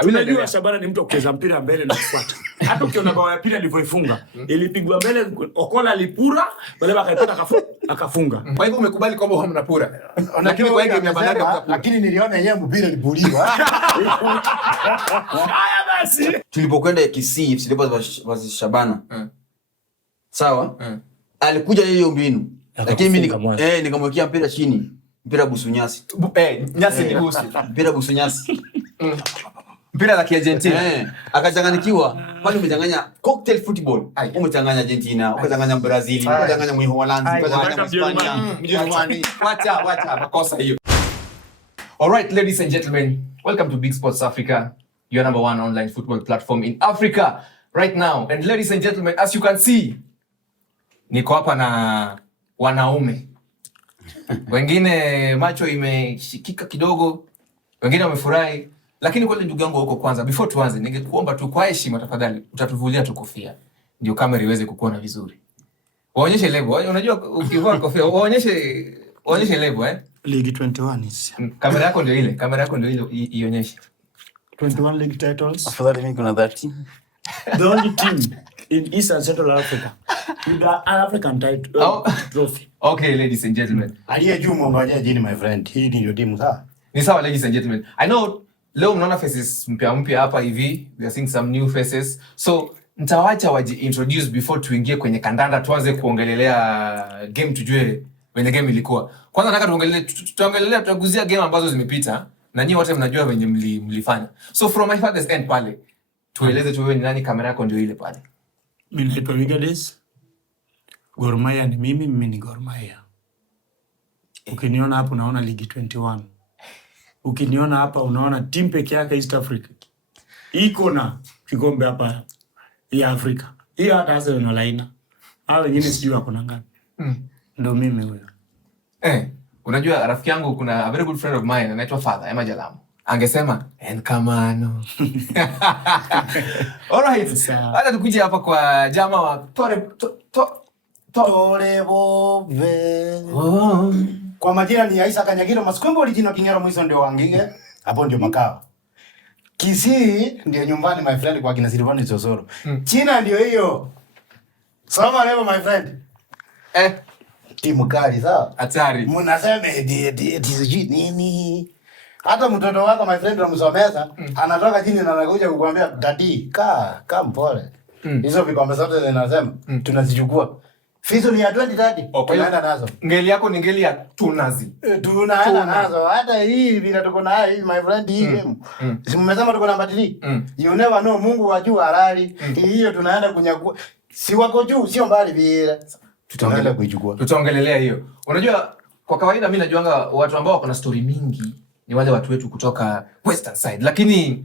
Tunajua Shabana ni mtu kucheza mpira mbele na kufuata. Hata ukiona bao ya pili alivyoifunga, ilipigwa mbele, Okola alipura, wale wakaipata akafunga. Kwa hivyo umekubali kwamba wao mnapura. Lakini kwa hiyo imebadilika mtapura. Lakini niliona yeye mpira ulipuliwa. Haya basi. Tulipokwenda Kisii FC Shabana. Sawa? Alikuja hiyo mbinu. Lakini mimi nikamwekea mpira chini. Mpira busu nyasi. Nyasi ni busu. Mpira busu nyasi. Mpira la Argentina. Akachanganyikiwa. Pale umechanganya cocktail football. Umechanganya Argentina, ukachanganya Brazil, ukachanganya Uholanzi, ukachanganya Hispania. Mjerumani. Wacha makosa hiyo. All right, ladies and gentlemen, welcome to Big Sports Africa, your number one online football platform in Africa right now. And ladies and gentlemen, as you can see, niko hapa na wanaume. Wengine macho imeshikika kidogo, wengine wamefurahi, lakini kwa ndugu yangu huko kwanza, before tuanze, ningekuomba tu kwa heshima tafadhali, utatuvulia tu kofia ndio kamera iweze kukuona vizuri. Waonyeshe lebo, unajua ukivaa kofia, waonyeshe lebo League 21 is. Kamera yako ndio ile ionyeshe. 21 league titles. Afadhali mimi kuna 30. The only team in East and Central Africa with an African title trophy. Okay, ladies and gentlemen. Aliye juu mwangalia jini my friend. Hii ndio timu sawa. Ni sawa ladies and gentlemen. I know leo mnaona faces mpya hapa hivi. We are seeing some new faces. So nitawaacha waji introduce before tuingie kwenye kandanda tuanze kuongelelea game tujue wenye game ilikuwa. Kwanza nataka tuongelelea tutaguzia game ambazo zimepita na nyinyi wote mnajua wenye mlifanya. So from my father's end pale tueleze tu wewe ni nani, kamera yako ndio ile pale. Mimi naitwa Vigades. Gor Mahia ni mimi ni Gor Mahia. Ukiniona hapo unaona League 21. Ukiniona hapa unaona team peke yake East Africa. Iko na kikombe hapa ya Afrika. Hiyo hata hasa unalaina. Hao wengine sijui wako na ngapi. Ndio mimi huyo. Unajua rafiki yangu kuna a very good friend of mine anaitwa Father Emma Jalamo. Angesema enkamano. Alright. Hata tukuje hapa kwa jamaa wa Tore Bove. Kwa majina ni Aisa Kanyagiro Maskwembo original Kingero Mwiso ndio wangige. Hapo ndio makao. Kisii ndio nyumbani my friend kwa kina Silvani Sosoro. China ndio hiyo. Soma leo my friend. Timu kali sawa? Hatari. Mnasema eti nini? Hata mtoto wako my friend unamsomeza, anatoka chini na anakuja kukuambia dadi, kaa mpole. Hizo vikombe zote zinasema tunazichukua. Fizo ni ya 2030. Tunaenda nazo. Ngeli yako ni ngeli ya tunazi. Tunaenda nazo. Hata hii bila tuko na hii my friend hii game. Si mmesema tuko namba 3. You never know, Mungu wajua halali. Hiyo tunaenda kunyakua. Si wako juu, sio mbali vile. Tutaendelea kuichukua. Tutaongelelea hiyo. Unajua kwa kawaida mimi najuanga watu ambao wako na story mingi ni wale watu wetu kutoka Western side. Lakini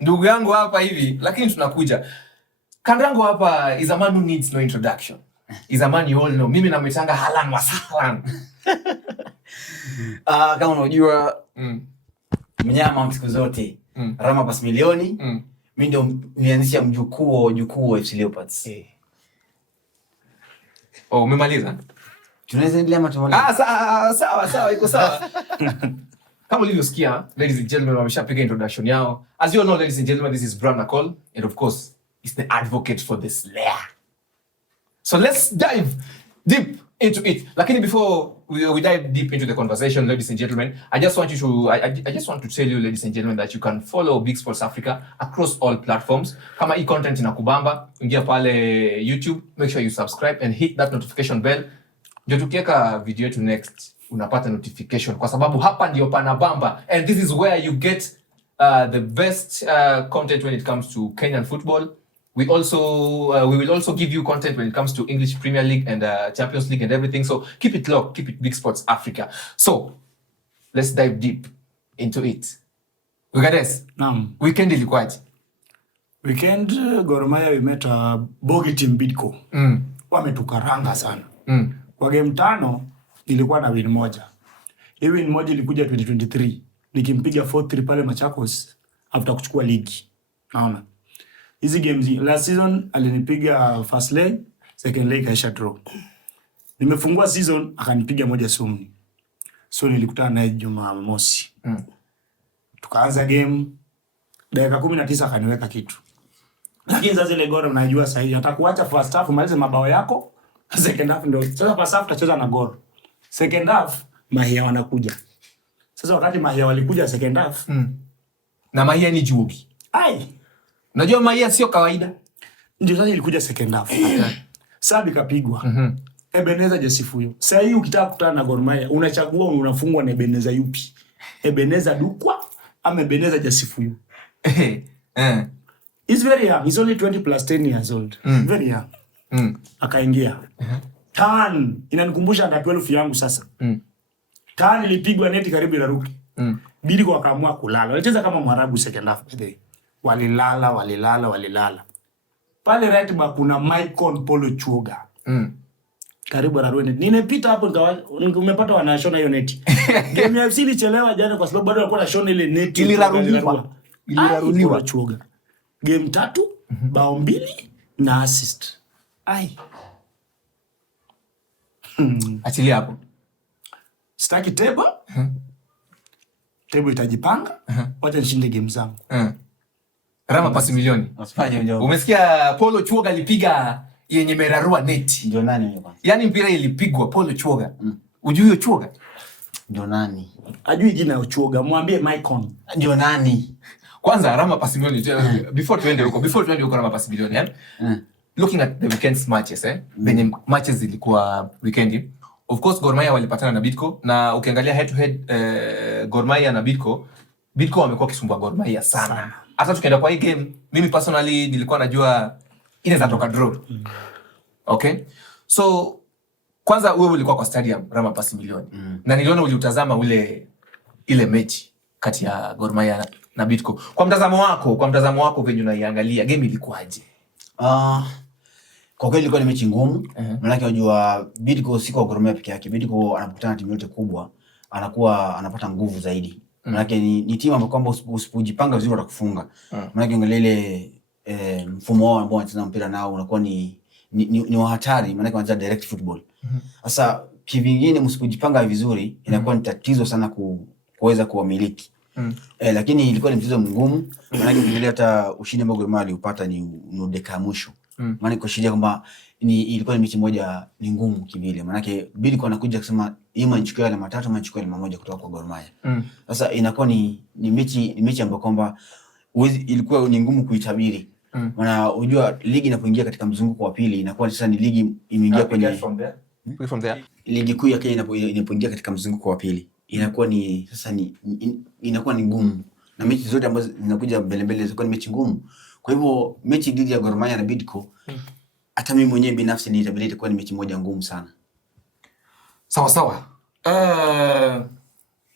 ndugu yangu hapa hivi, lakini tunakuja. Kandangu hapa is a man who needs no introduction. Is a man you all know. Mimi namuitanga Halan Wasalan. Kama unajua mnyama siku zote. Rama bas milioni. Mimi ndio nianzisha mjukuu wa FC Leopards. Umemaliza? Tunaweza endelea matomoni. Sawa, iko sawa. Kama ulivyosikia, ladies and gentlemen, wameshapiga introduction yao. As you all know, ladies and gentlemen, this is Bram Nakol, and of course, he's the advocate for the Slayer. So let's dive deep into it. Lakini before we dive deep into the conversation, ladies and gentlemen, I just want to tell you, ladies and gentlemen, that you can follow Big Sports Africa across all platforms. Kama hii content inakubamba, ingia pale YouTube, make sure you subscribe and hit that notification bell. Ndio tukiweka video yetu next, unapata notification kwa sababu hapa ndio panabamba, and this is where you get the best content when it comes to Kenyan football. We will also give you content when it comes to English Premier League and Champions League and everything. So keep it locked, keep it Big Sports Africa. So let's dive deep into it. Vigades, weekend ilikuwaje? Weekend Gor Mahia we met a Bogi team Bidco. Wametukaranga sana. Kwa game 5 ilikuwa na win moja. Hii win moja ilikuja 2023. Nikimpiga 4-3 pale Machakos after kuchukua ligi. Naona. Hizi games last season alinipiga first leg, second leg kaisha draw. Nimefungua season akanipiga moja Sumni. So nilikutana naye Jumamosi. Tukaanza game Dakika 19 akaniweka kitu. Lakini sasa ile Gor unajua sahihi atakuacha first half umalize mabao yako. Second half ndio. Sasa first half tutacheza na Gor. Second half Mahia wanakuja. Sasa wakati Mahia walikuja second half. Na Mahia ni Jubi. Ai. Unajua Mahia sio kawaida. Ndio sasa ilikuja second half. Sabi kapigwa. Ebeneza Jesifuyo. Sasa hii ukitaka kukutana na Gor Mahia unachagua unafungwa na Ebeneza yupi? Ebeneza Dukwa ama Ebeneza Jesifuyo? He's very young. He's only 20 plus 10 years old. Very young. Akaingia. Tan inanikumbusha under 12 yangu sasa. Tan ilipigwa neti karibu inaruki. Bidco akaamua kulala. Walicheza kama Mwarabu second half. Walilala. Pale right back kuna Maicon Polo Chuoga. Karibu na Rwende. Nimepita hapo umepata wanashona hiyo neti. Game ya FC ilichelewa jana kwa sababu bado walikuwa wanashona ile neti. Iliraruliwa Chuoga. Game 3, bao 2 na assist. Ai. Achilia hapo. Sitaki tebo. Tebo itajipanga. Wacha nishinde game zangu. Rama pasi milioni. Umesikia Polo Chuoga alipiga yenye merarua neti. Ndio nani huyo kwanza? Yaani mpira ilipigwa Polo Chuoga. Ujui huyo Chuoga? Ndio nani? Ajui jina la Chuoga, mwambie Maicon. Ndio nani? Kwanza Rama pasi milioni. Before tuende huko Rama pasi milioni. Looking at the weekend's matches, venye matches zilikuwa weekendi. Of course Gor Mahia walipatana na Bidco na ukiangalia head to head Gor Mahia na Bidco wamekuwa kisumbua Gor Mahia sana. Hata tukienda kwa hii game, mimi personally nilikuwa najua inaweza toka draw. Okay? So kwanza wewe ulikuwa kwa stadium Rama pasi milioni. Na niliona uliutazama ile mechi kati ya Gor Mahia na Bidco. Kwa mtazamo wako venye unaiangalia game ilikuwaje? Kwa kweli ilikuwa ni mechi ngumu. Maana unajua Bidco si kwa Gor Mahia peke yake. Bidco anapokutana na timu yote kubwa anakuwa anapata nguvu zaidi. Maana ni timu ambayo kwamba usipojipanga vizuri watakufunga. Maana angalia ile mfumo wao ambao wanacheza mpira nao unakuwa ni wa hatari, maana wanaanza direct football. Sasa kivingine msipojipanga vizuri inakuwa ni tatizo sana kuweza kuwamiliki. Lakini ilikuwa ni mchezo mgumu. Maana ukiangalia hata ushindi ambao Gor Mahia aliupata ni dakika mwisho. Maana kushiria kwamba ilikuwa ni mechi moja ni ngumu kivile. Maana Bidco anakuja kusema ima nichukue alama 3 ama nichukue alama 1 kutoka kwa Gor Mahia. Sasa inakuwa ni mechi ambayo kwamba ilikuwa ni ngumu kuitabiri. Maana unajua ligi inapoingia katika mzunguko wa pili inakuwa sasa ni ligi imeingia kwenye from there. Ligi kuu ya Kenya inapoingia katika mzunguko wa pili inakuwa ni sasa inakuwa ni ngumu. Na mechi zote ambazo zinakuja mbele zinakuwa ni mechi ngumu. Kwa hivyo mechi dhidi ya Gor Mahia na Bidco hata mimi mwenyewe binafsi nitabiri itakuwa ni mechi moja ngumu sana. Sawa.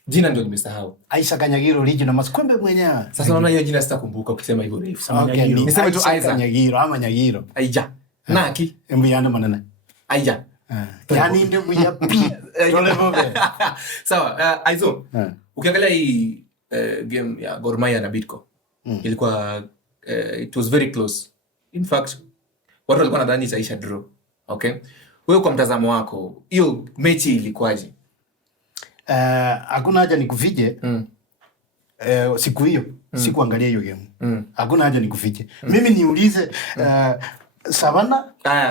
Jina ndio nimesahau. Aisha Kanyagiro Regional Maskwembe mwenyewe. Sasa naona hiyo jina sitakumbuka ukisema hivyo refu. Okay, niseme tu Aisha Kanyagiro ama Nyagiro. Aija. Naki. Mbiyana manana. Aija. Yani ndio mbuya pi. Tole bobe. Sawa, Aizo. Ukiangalia hii game ya Gor Mahia na Bidco. Ilikuwa it was very close. In fact, watu walikuwa nadhani itaisha draw. Okay? Wewe kwa mtazamo wako, hiyo mechi ilikuwaje? Hakuna haja nikufiche. Siku hiyo, sikuangalia hiyo game. Hakuna haja nikufiche. Mimi niulize Savana?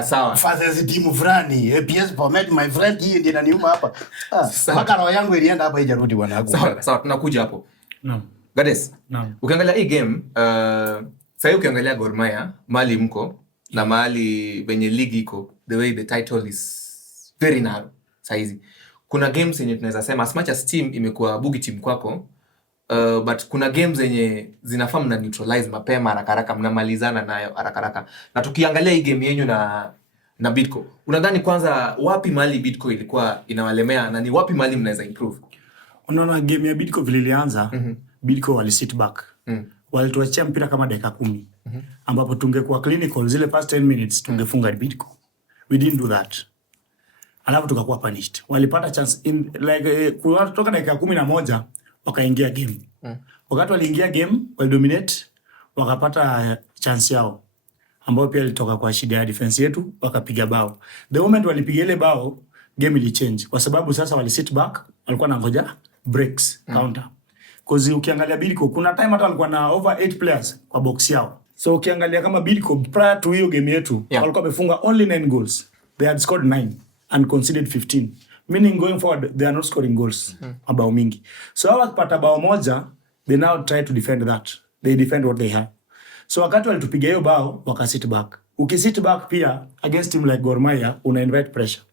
Sawa. Fathers timu fulani, APS Bomet my friend hii ndiye ananiuma hapa. Mpaka roho yangu ilienda hapa ijarudi bwana. Sawa, tunakuja hapo. Naam. Gades. Naam. Ukiangalia hii game, sasa ukiangalia Gor Mahia, mali mko na mali benye ligi iko, the way the title is very narrow saizi. Kuna games yenye tunaweza sema as much as team imekuwa bugi team kwako, but kuna games zenye zinafaa mna neutralize mapema haraka mnamalizana nayo haraka. Na tukiangalia hii game yenyu na Bidco, unadhani kwanza wapi mali Bidco ilikuwa inawalemea na ni wapi mali mnaweza improve? Unaona game ya Bidco vile ilianza, Bidco wali sit back. Walituachia mpira kama dakika 10. Ambapo tungekuwa clinical zile past 10 minutes tungefunga Bidco. We didn't do that. Alafu tukakuwa punished. Walipata chance in like kutoka dakika 11 wakaingia game. Wakati waliingia game, walidominate, wakapata chance yao. Ambao pia ilitoka kwa shida ya defense yetu, wakapiga bao. The moment walipiga ile bao, game ili change kwa sababu sasa wali sit back, walikuwa wanangoja breaks, counter. Cause ukiangalia Bidco kuna time hata walikuwa na over 8 players kwa box yao. So ukiangalia kama Bidco prior to hiyo game yetu walikuwa wamefunga only 9 goals. They had scored 9 and conceded 15. Meaning going forward they are not scoring goals mabao mingi. So hawa wakipata bao moja they now try to defend that. They defend what they have. So wakati walitupiga hiyo bao wakasit back. Ukisit back pia against team like Gor Mahia una invite pressure.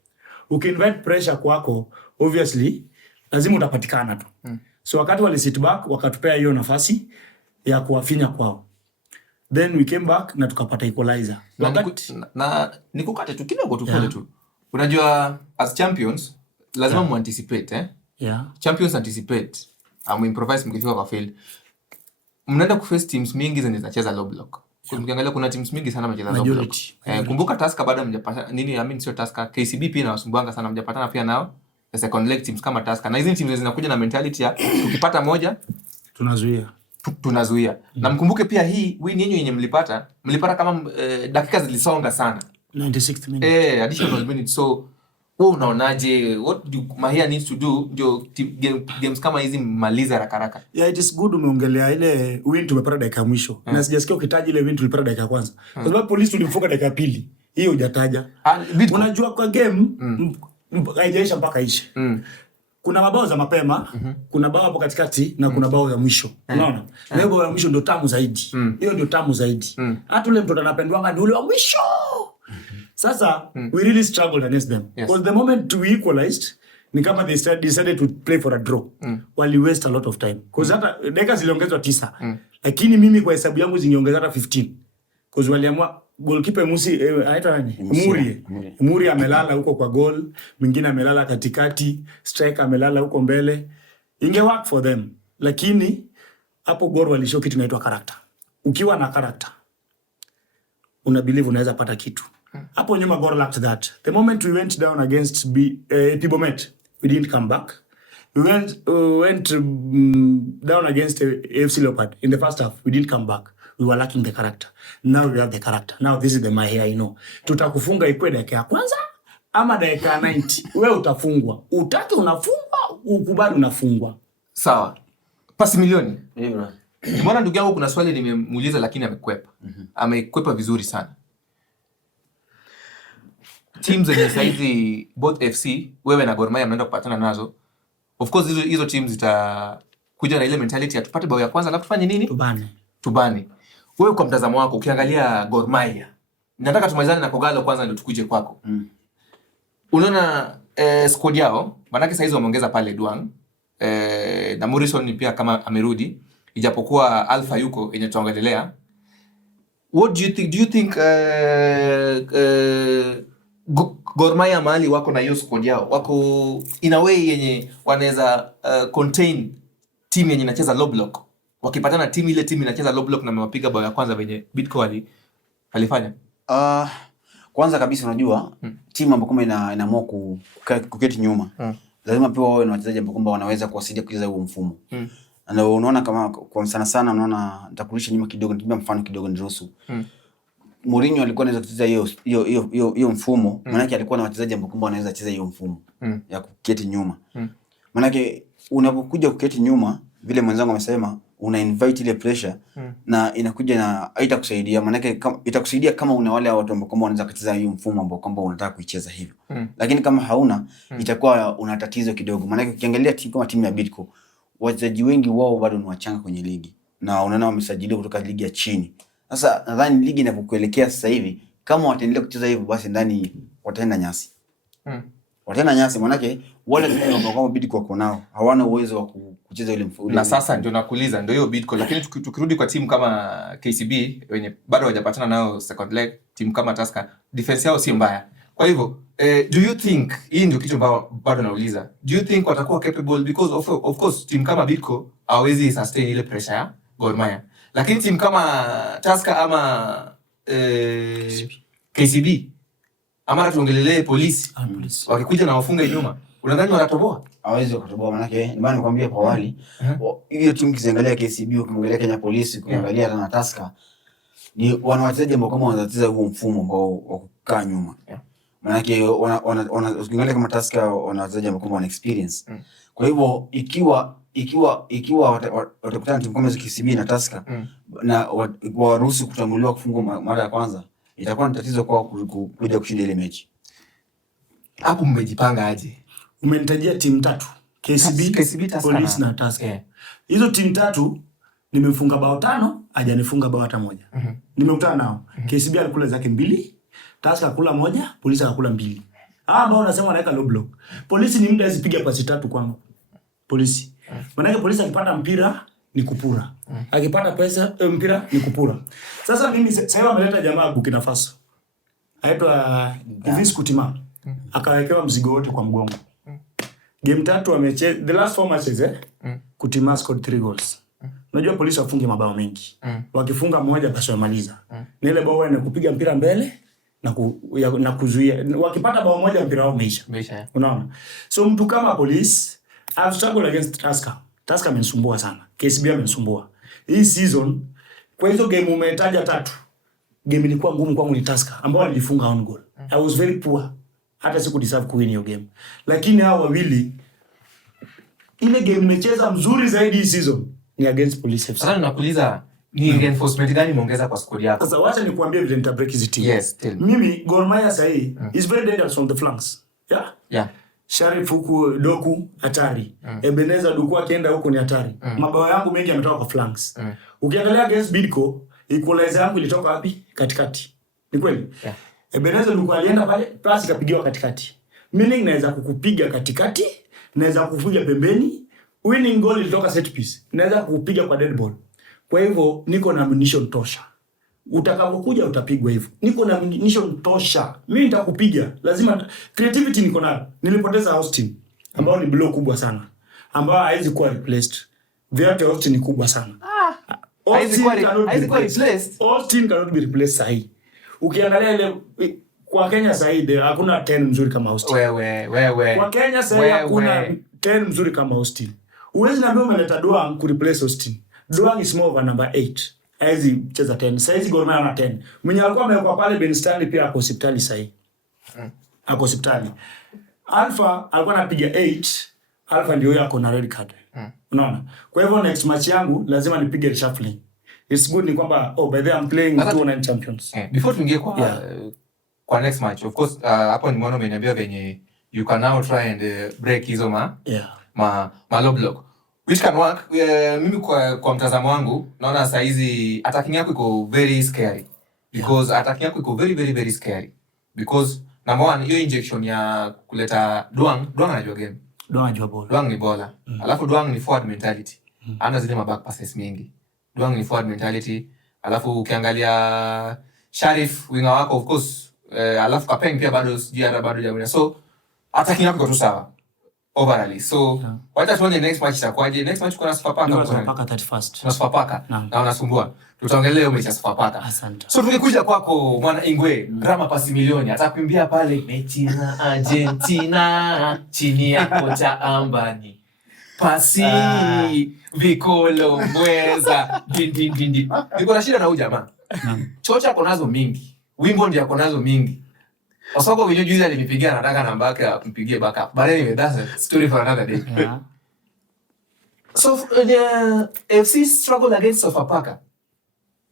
Uki-invite pressure kwako obviously lazima utapatikana tu. So wakati wali sit back wakatupea hiyo nafasi ya kuwafinya kwao. Then we came back na tukapata equalizer. Na nikukate tu kidogo tu pole tu. Unajua as champions lazima muanticipate Champions anticipate. Improvise mkifika kwa field. Mnaenda kuface teams mingi zinacheza low block. Kwa mkiangalia kuna teams mingi sana mnacheza low block. Kumbuka Tusker bado mjapata sio Tusker, KCB pia inawasumbuanga sana mjapatana pia nao. The second leg teams kama Tusker. Na hizi teams zinakuja na mentality ya tukipata moja tunazuia. Na mkumbuke pia hii win yenye mlipata kama dakika zilisonga sana. 96th minute. Additional minutes. So wewe unaonaje what do Mahia needs to do ndio games kama hizi maliza haraka? Yeah, it is good umeongelea ile win tumepata dakika mwisho. Na sijasikia ukitaja ile win tulipata dakika kwanza. Kwa sababu Police tulimfunga dakika pili. Hiyo hujataja. Unajua kwa game haijaisha mpaka ishe. Kuna mabao za mapema, kuna bao hapo katikati na kuna bao za mwisho. Unaona? Na bao ya mwisho ndio tamu zaidi. Hiyo ndio tamu zaidi. Hata ule mtu anapendwanga ni ule wa mwisho. Sasa we really struggled against them. Because the moment we equalized ni kama they decided to play for a draw. Wali waste a lot of time. Because hata dakika ziliongezwa 9. Lakini mimi kwa hesabu yangu zingeongeza hata 15. Because waliamua goalkeeper Musi anaitwa nani? Muri amelala huko kwa goal, mwingine amelala katikati, striker amelala huko mbele. Inge work for them. Lakini hapo Gor walishow kitu inaitwa character. Ukiwa na character una believe unaweza pata kitu. Hapo nyuma Gor lacked that. The moment we went down against Pibomet, we didn't come back. We went down against AFC Leopard in the first half, we didn't come back. We were lacking the character. Now we have the character. Now this is the Mahia I know. Tutakufunga ikwe dakika ya kwanza ama dakika ya 90. Wewe utafungwa. Utaki unafungwa, ukubali unafungwa. Sawa. Pasi milioni. Mbona ndugu yangu kuna swali nimemuuliza lakini amekwepa. Amekwepa vizuri sana. Teams zenye saizi both FC wewe na Gor Mahia mnaenda kupatana nazo. Of course hizo teams zitakuja na ile mentality ya tupate bao ya kwanza alafu tufanye nini? Tubane. Wewe kwa mtazamo wako ukiangalia Gor Mahia, nataka tumalizane na Kogalo kwanza ndio tukuje kwako. Unaona squad yao, manake saizi wameongeza pale Duang. Na Morrison pia kama amerudi, ijapokuwa Alpha yuko yenye tuongelelea. What do you think Gor Mahia mahali wako na hiyo squad yao? Wako in a way yenye wanaweza contain team yenye inacheza low block. Wakipatana ile team inacheza low block na mewapiga bao ya kwanza venye Bidco alifanya. Kwanza kabisa unajua timu ambayo kama inaamua kuketi nyuma. Lazima pia wawe na wachezaji ambao kwamba wanaweza kuwasaidia kucheza huo mfumo. Na unaona kama kwa sana unaona nitakulisha nyuma kidogo, nitumia mfano kidogo niruhusu. Mourinho alikuwa anaweza kucheza hiyo mfumo, maana yake alikuwa na wachezaji ambao kwamba wanaweza kucheza hiyo mfumo ya kuketi nyuma. Maana yake unapokuja kuketi nyuma vile mwenzangu amesema una invite ile pressure na inakuja na haitakusaidia, maana yake itakusaidia kama una wale watu ambao kwamba wanaweza kucheza hiyo mfumo ambao kwamba unataka kuicheza hivyo. Lakini kama hauna itakuwa una tatizo kidogo, maana yake ukiangalia timu kama timu ya Bidco wachezaji wengi wao bado ni wachanga kwenye ligi na unaona wamesajiliwa kutoka ligi ya chini. Sasa nadhani ligi inapokuelekea sasa hivi kama wataendelea kucheza hivyo basi ndani wataenda nyasi. Wataenda nyasi maana yake wale ambao kama Bidco wako nao hawana uwezo wa kucheza ile mfumo. Na sasa ndio nakuuliza ndio hiyo Bidco, lakini tukirudi kwa timu kama KCB wenye bado hawajapatana nao second leg, timu kama Tusker defense yao si mbaya. Kwa hivyo do you think hii ndio kitu bado nauliza, do you think watakuwa capable because of course timu kama Bidco hawezi sustain ile pressure ya Gor Mahia, lakini timu kama Tusker ama KCB ama tuongelelee Polisi wakikuja na wafunge nyuma, unadhani watatoboa? Hawezi kutoboa, maana yake ndio maana nikwambia kwa awali hiyo timu kiziangalia KCB ukiangalia Kenya Polisi ukiangalia na Tusker ni wana wachezaji ambao kama wanacheza huo mfumo ambao wa kukaa nyuma. Maana yake ukiangalia kama Tusker wana wachezaji ambao wana experience. Kwa hivyo ikiwa ikiwa watakutana timu kama KCB na Tusker na waruhusu kutanguliwa kufungwa mara ya kwanza, itakuwa ni tatizo kwao kuja kushinda ile mechi. Hapo mmejipanga aje? Umenitajia timu 3. KCB, Police na Tusker. Hizo timu 3 nimefunga bao 5, hajanifunga bao hata moja. Nimekutana nao. KCB alikula zake 2, Tusker akula 1, Police akula 2. Ambao unasema wanaweka low block. Police ni mtu asipiga pasi 3 kwangu. Police. Maana Police akipata mpira ni kupura. Akipata mpira ni kupura. Sasa mimi sasa wameleta jamaa Burkina Faso. Aitwa Idris Kutima. Akawekewa mzigo wote kwa mgongo. Game 3 wamecheza the last 4 matches Kutima scored 3 goals. Unajua Police wafunge mabao mengi. Wakifunga moja basi wamaliza. Na ile bao ni kupiga mpira mbele na kuzuia. Wakipata bao moja mpira wao umeisha. Unaona? So mtu kama Police I've struggled against Tusker. Tusker amenisumbua sana. KCB amenisumbua. Hii season kwa hizo game umetaja 3. Game ilikuwa ngumu kwangu ni Tusker ambao walifunga on goal. I was very poor. Hata siku deserve kuwin hiyo game. Lakini hao wawili ile game nimecheza mzuri zaidi hii season ni against Police FC. Sasa nakuuliza ni reinforcement gani umeongeza kwa squad yako? Sasa wacha nikwambie vile nita break hizi team. Yes, tell me. Mimi Gor Mahia sahi is very dangerous from the flanks. Yeah. Sharif huku Doku hatari. Ebeneza Doku akienda huko ni hatari. Mabao yangu mengi yametoka kwa flanks. Ukiangalia against Bidco, equalizer yangu ilitoka wapi? Katikati. Ni kweli? Yeah. Ebeneza Doku alienda pale, plus ikapigiwa katikati. Meaning naweza kukupiga katikati, naweza kukupiga pembeni. Winning goal ilitoka set piece. Naweza kukupiga kwa dead ball. Kwa hivyo niko na ammunition tosha. Utakapokuja utapigwa hivyo. Niko na ammunition tosha. Mimi nitakupiga. Lazima creativity niko nayo. Nilipoteza Austin ambao ni blow kubwa sana. Ambao haizi kuwa replaced. Viatu ya Austin ni kubwa sana. Haizi kuwa replaced. Austin cannot be replaced sahi. Ukiangalia ile kwa Kenya sahi hakuna 10 mzuri kama Austin. Wewe. Kwa Kenya sahi hakuna 10 mzuri kama Austin. Uwezi niambia umeleta Duang ku replace Austin. Duang is more of a number 8. Haizi cheza 10. Saizi Gor Mahia na 10. Mwenye alikuwa amewekwa pale Ben Stanley pia ako hospitali sahi. Ako hospitali. Alpha alikuwa anapiga 8. Alpha ndio yako na red card. Unaona? Kwa hivyo next match yangu lazima nipige reshuffling. It's good ni kwamba by the way I'm playing 2 champions. Before tuingie kwa next match, of course hapo ni mwana umeniambia venye you can now try and break hizo ma low block. Which can work. Mimi kwa mtazamo wangu naona saa hizi attacking yako iko very scary because attacking yako iko very very very scary because number 1 hiyo injection ya kuleta Duang anajua game. Duang anajua ball. Duang ni bowler. Alafu Duang ni forward mentality. Ana zile back passes mingi. Duang ni forward mentality. Alafu ukiangalia Sharif winger wako of course alafu Kapeng pia bado jamani. So attacking yako iko tu sawa. Overall. So, wacha tuone next match itakuwaje. Next match kuna Sofapaka. Kuna Sofapaka 31st. Kuna Sofapaka. Na unasumbua. Tutaongelea hiyo mechi ya Sofapaka. Asante. So tukikuja kwako mwana Ingwe, grama pasi milioni atakuimbia pale mechi na Argentina chini ya kocha Ambani. Pasi vikolo mweza dindi. Niko na shida na huyu jamaa. Chocha konazo mingi. Wimbo ndio konazo mingi. Osoko wenyewe juzi alinipigia nataka namba yake ampigie backup. But anyway, that's a story for another day. Yeah. So the FC struggle against Sofapaka.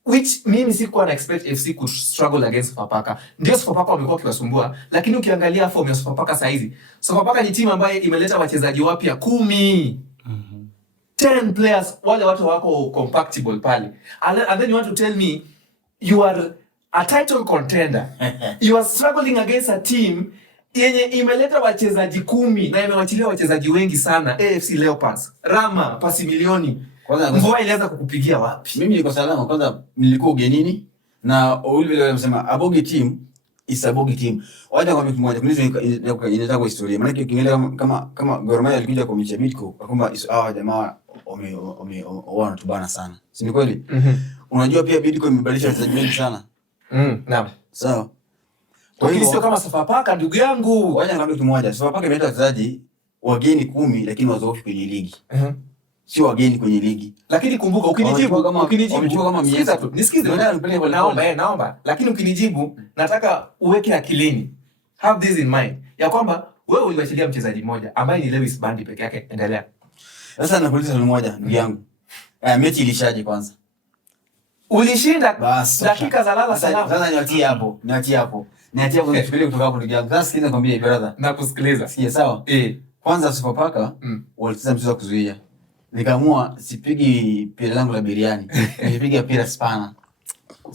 Which mimi sikuwa na expect FC could struggle against Sofapaka. Ndio Sofapaka wamekuwa kiwasumbua, lakini ukiangalia form ya Sofapaka saa hizi, Sofapaka ni timu ambayo imeleta wachezaji wapya 10. 10 players, wale watu wako compatible pale. And then you want to tell me you are a title contender. You are struggling against a team yenye imeleta wachezaji 10 na imewachilia wachezaji wengi sana. AFC Leopards, Rama, pasi milioni. Kwanza mvua ilianza kukupigia wapi? Mimi niko salama. Kwanza nilikuwa ugenini na vile wanasema abogi team is abogi team. Wacha kwa mtu mmoja inaweza kwa historia. Maana ukiangalia kama Gor Mahia alikuja kwa mechi Bidco kwamba hawa jamaa wanatubana sana. Si ni kweli? Unajua pia Bidco imebadilisha wachezaji wengi sana. Naam. Sawa. Kwa hiyo sio kama Sofapaka ndugu yangu. Wacha nikwambie kitu moja. Sofapaka imeleta wachezaji wageni 10 lakini wazoefu kwenye ligi. Sio wageni kwenye ligi. Lakini kumbuka ukinijibu kama sikiza tu. Nisikize. Naomba. Lakini ukinijibu nataka uweke akilini. Have this in mind. Ya kwamba wewe uliwachilia mchezaji mmoja ambaye ni Lewis Bandi peke yake. Endelea. Sasa nakuuliza swali moja ndugu yangu. Mechi ilishaje kwanza? Ulishinda dakika za lala salama. Sasa niachie hapo. Niachie hapo nichukulie kutoka hapo ndugu yangu. Sasa sikiliza nikwambie brother. Nakusikiliza. Sikia sawa? Kwanza Sofapaka walicheza mchezo wa kuzuia. Nikaamua sipigi pira langu la biriani. Nipiga pira spana.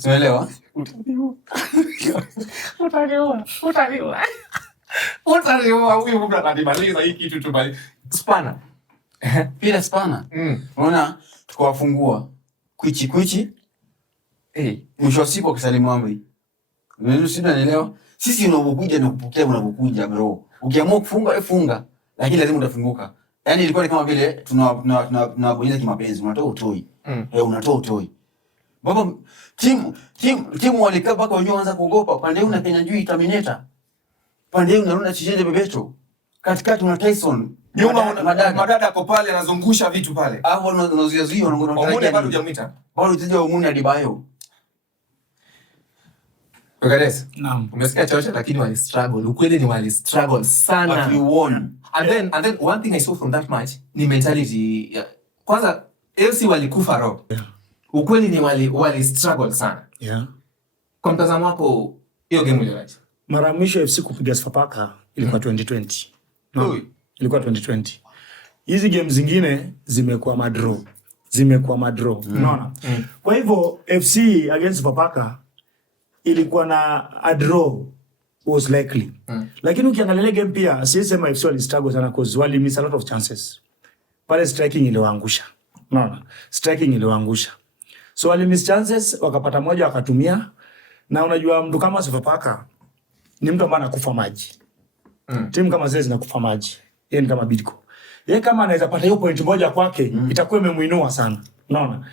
Unaelewa? Utaniua huyu mtu atanimaliza hii kitu tu bali. Spana. Pira spana. Unaona tukawafungua. Kwichi. Mwisho wa siku wakisalimu amri. Unaelewa? Sisi unapokuja na kupokea unapokuja bro. Ukiamua kufunga funga, lakini lazima utafunguka. Yaani ilikuwa ni kama vile tunabonyeza kimapenzi, unatoa utoi. Unatoa utoi. Baba timu walikaa mpaka wenyewe waanza kuogopa. Pande una Kenya juu Terminator. Pande una Chicheje Bebeto. Katikati una Tyson. Nyuma madada hapo pale anazungusha vitu pale. Hapo unazuia Omune bado hujamwita. Bado utaja Omune Adebayo. Ogares. Naam. Umesikia chochote lakini wali struggle. Ukweli ni wali struggle sana. But we won. And then one thing I saw from that match ni mentality. Kwanza FC walikufa roho. Ukweli ni wali struggle sana. Kwa mtazamo wako hiyo game uliwaje? Mara mwisho FC kupiga Sofapaka ilikuwa 2020. Ilikuwa 2020. Hizi game zingine zimekuwa madraw. Unaona? Kwa hivyo FC against Sofapaka ilikuwa na a draw was likely. Lakini ukiangalia game pia sisema FC wali struggle sana cause wali miss a lot of chances. Pale striking iliwaangusha. Unaona? Striking iliwaangusha. So wali miss chances wakapata moja wakatumia, na unajua mtu kama Sofapaka ni mtu ambaye anakufa maji. Timu kama zile zinakufa maji. Yeye ni kama Bidco. Yeye kama anaweza pata hiyo point moja kwake itakuwa imemuinua sana. Unaona?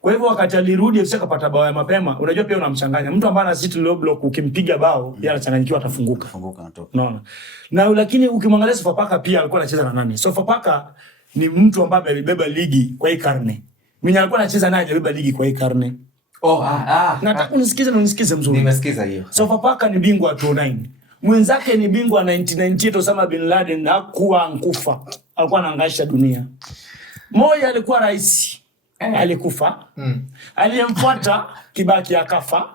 Kwa hivyo wakati alirudi FC akapata bao ya mapema, unajua pia unamchanganya. Mtu ambaye ana sit low block ukimpiga bao, yeye anachanganyikiwa atafunguka. Unaona? Na lakini ukimwangalia Sofapaka pia alikuwa anacheza na nani? Sofapaka ni mtu ambaye alibeba ligi kwa hii karne. Mimi alikuwa anacheza naye alibeba ligi kwa hii karne. Nataka unisikize mzuri. Nimesikiza hiyo. Sofapaka ni bingwa 2009. Mwenzake ni bingwa 1998 Osama bin Laden, hakuwa ankufa. Alikuwa anaangaisha dunia. Moja alikuwa rais. Alikufa. Aliyemfuata Kibaki akafa.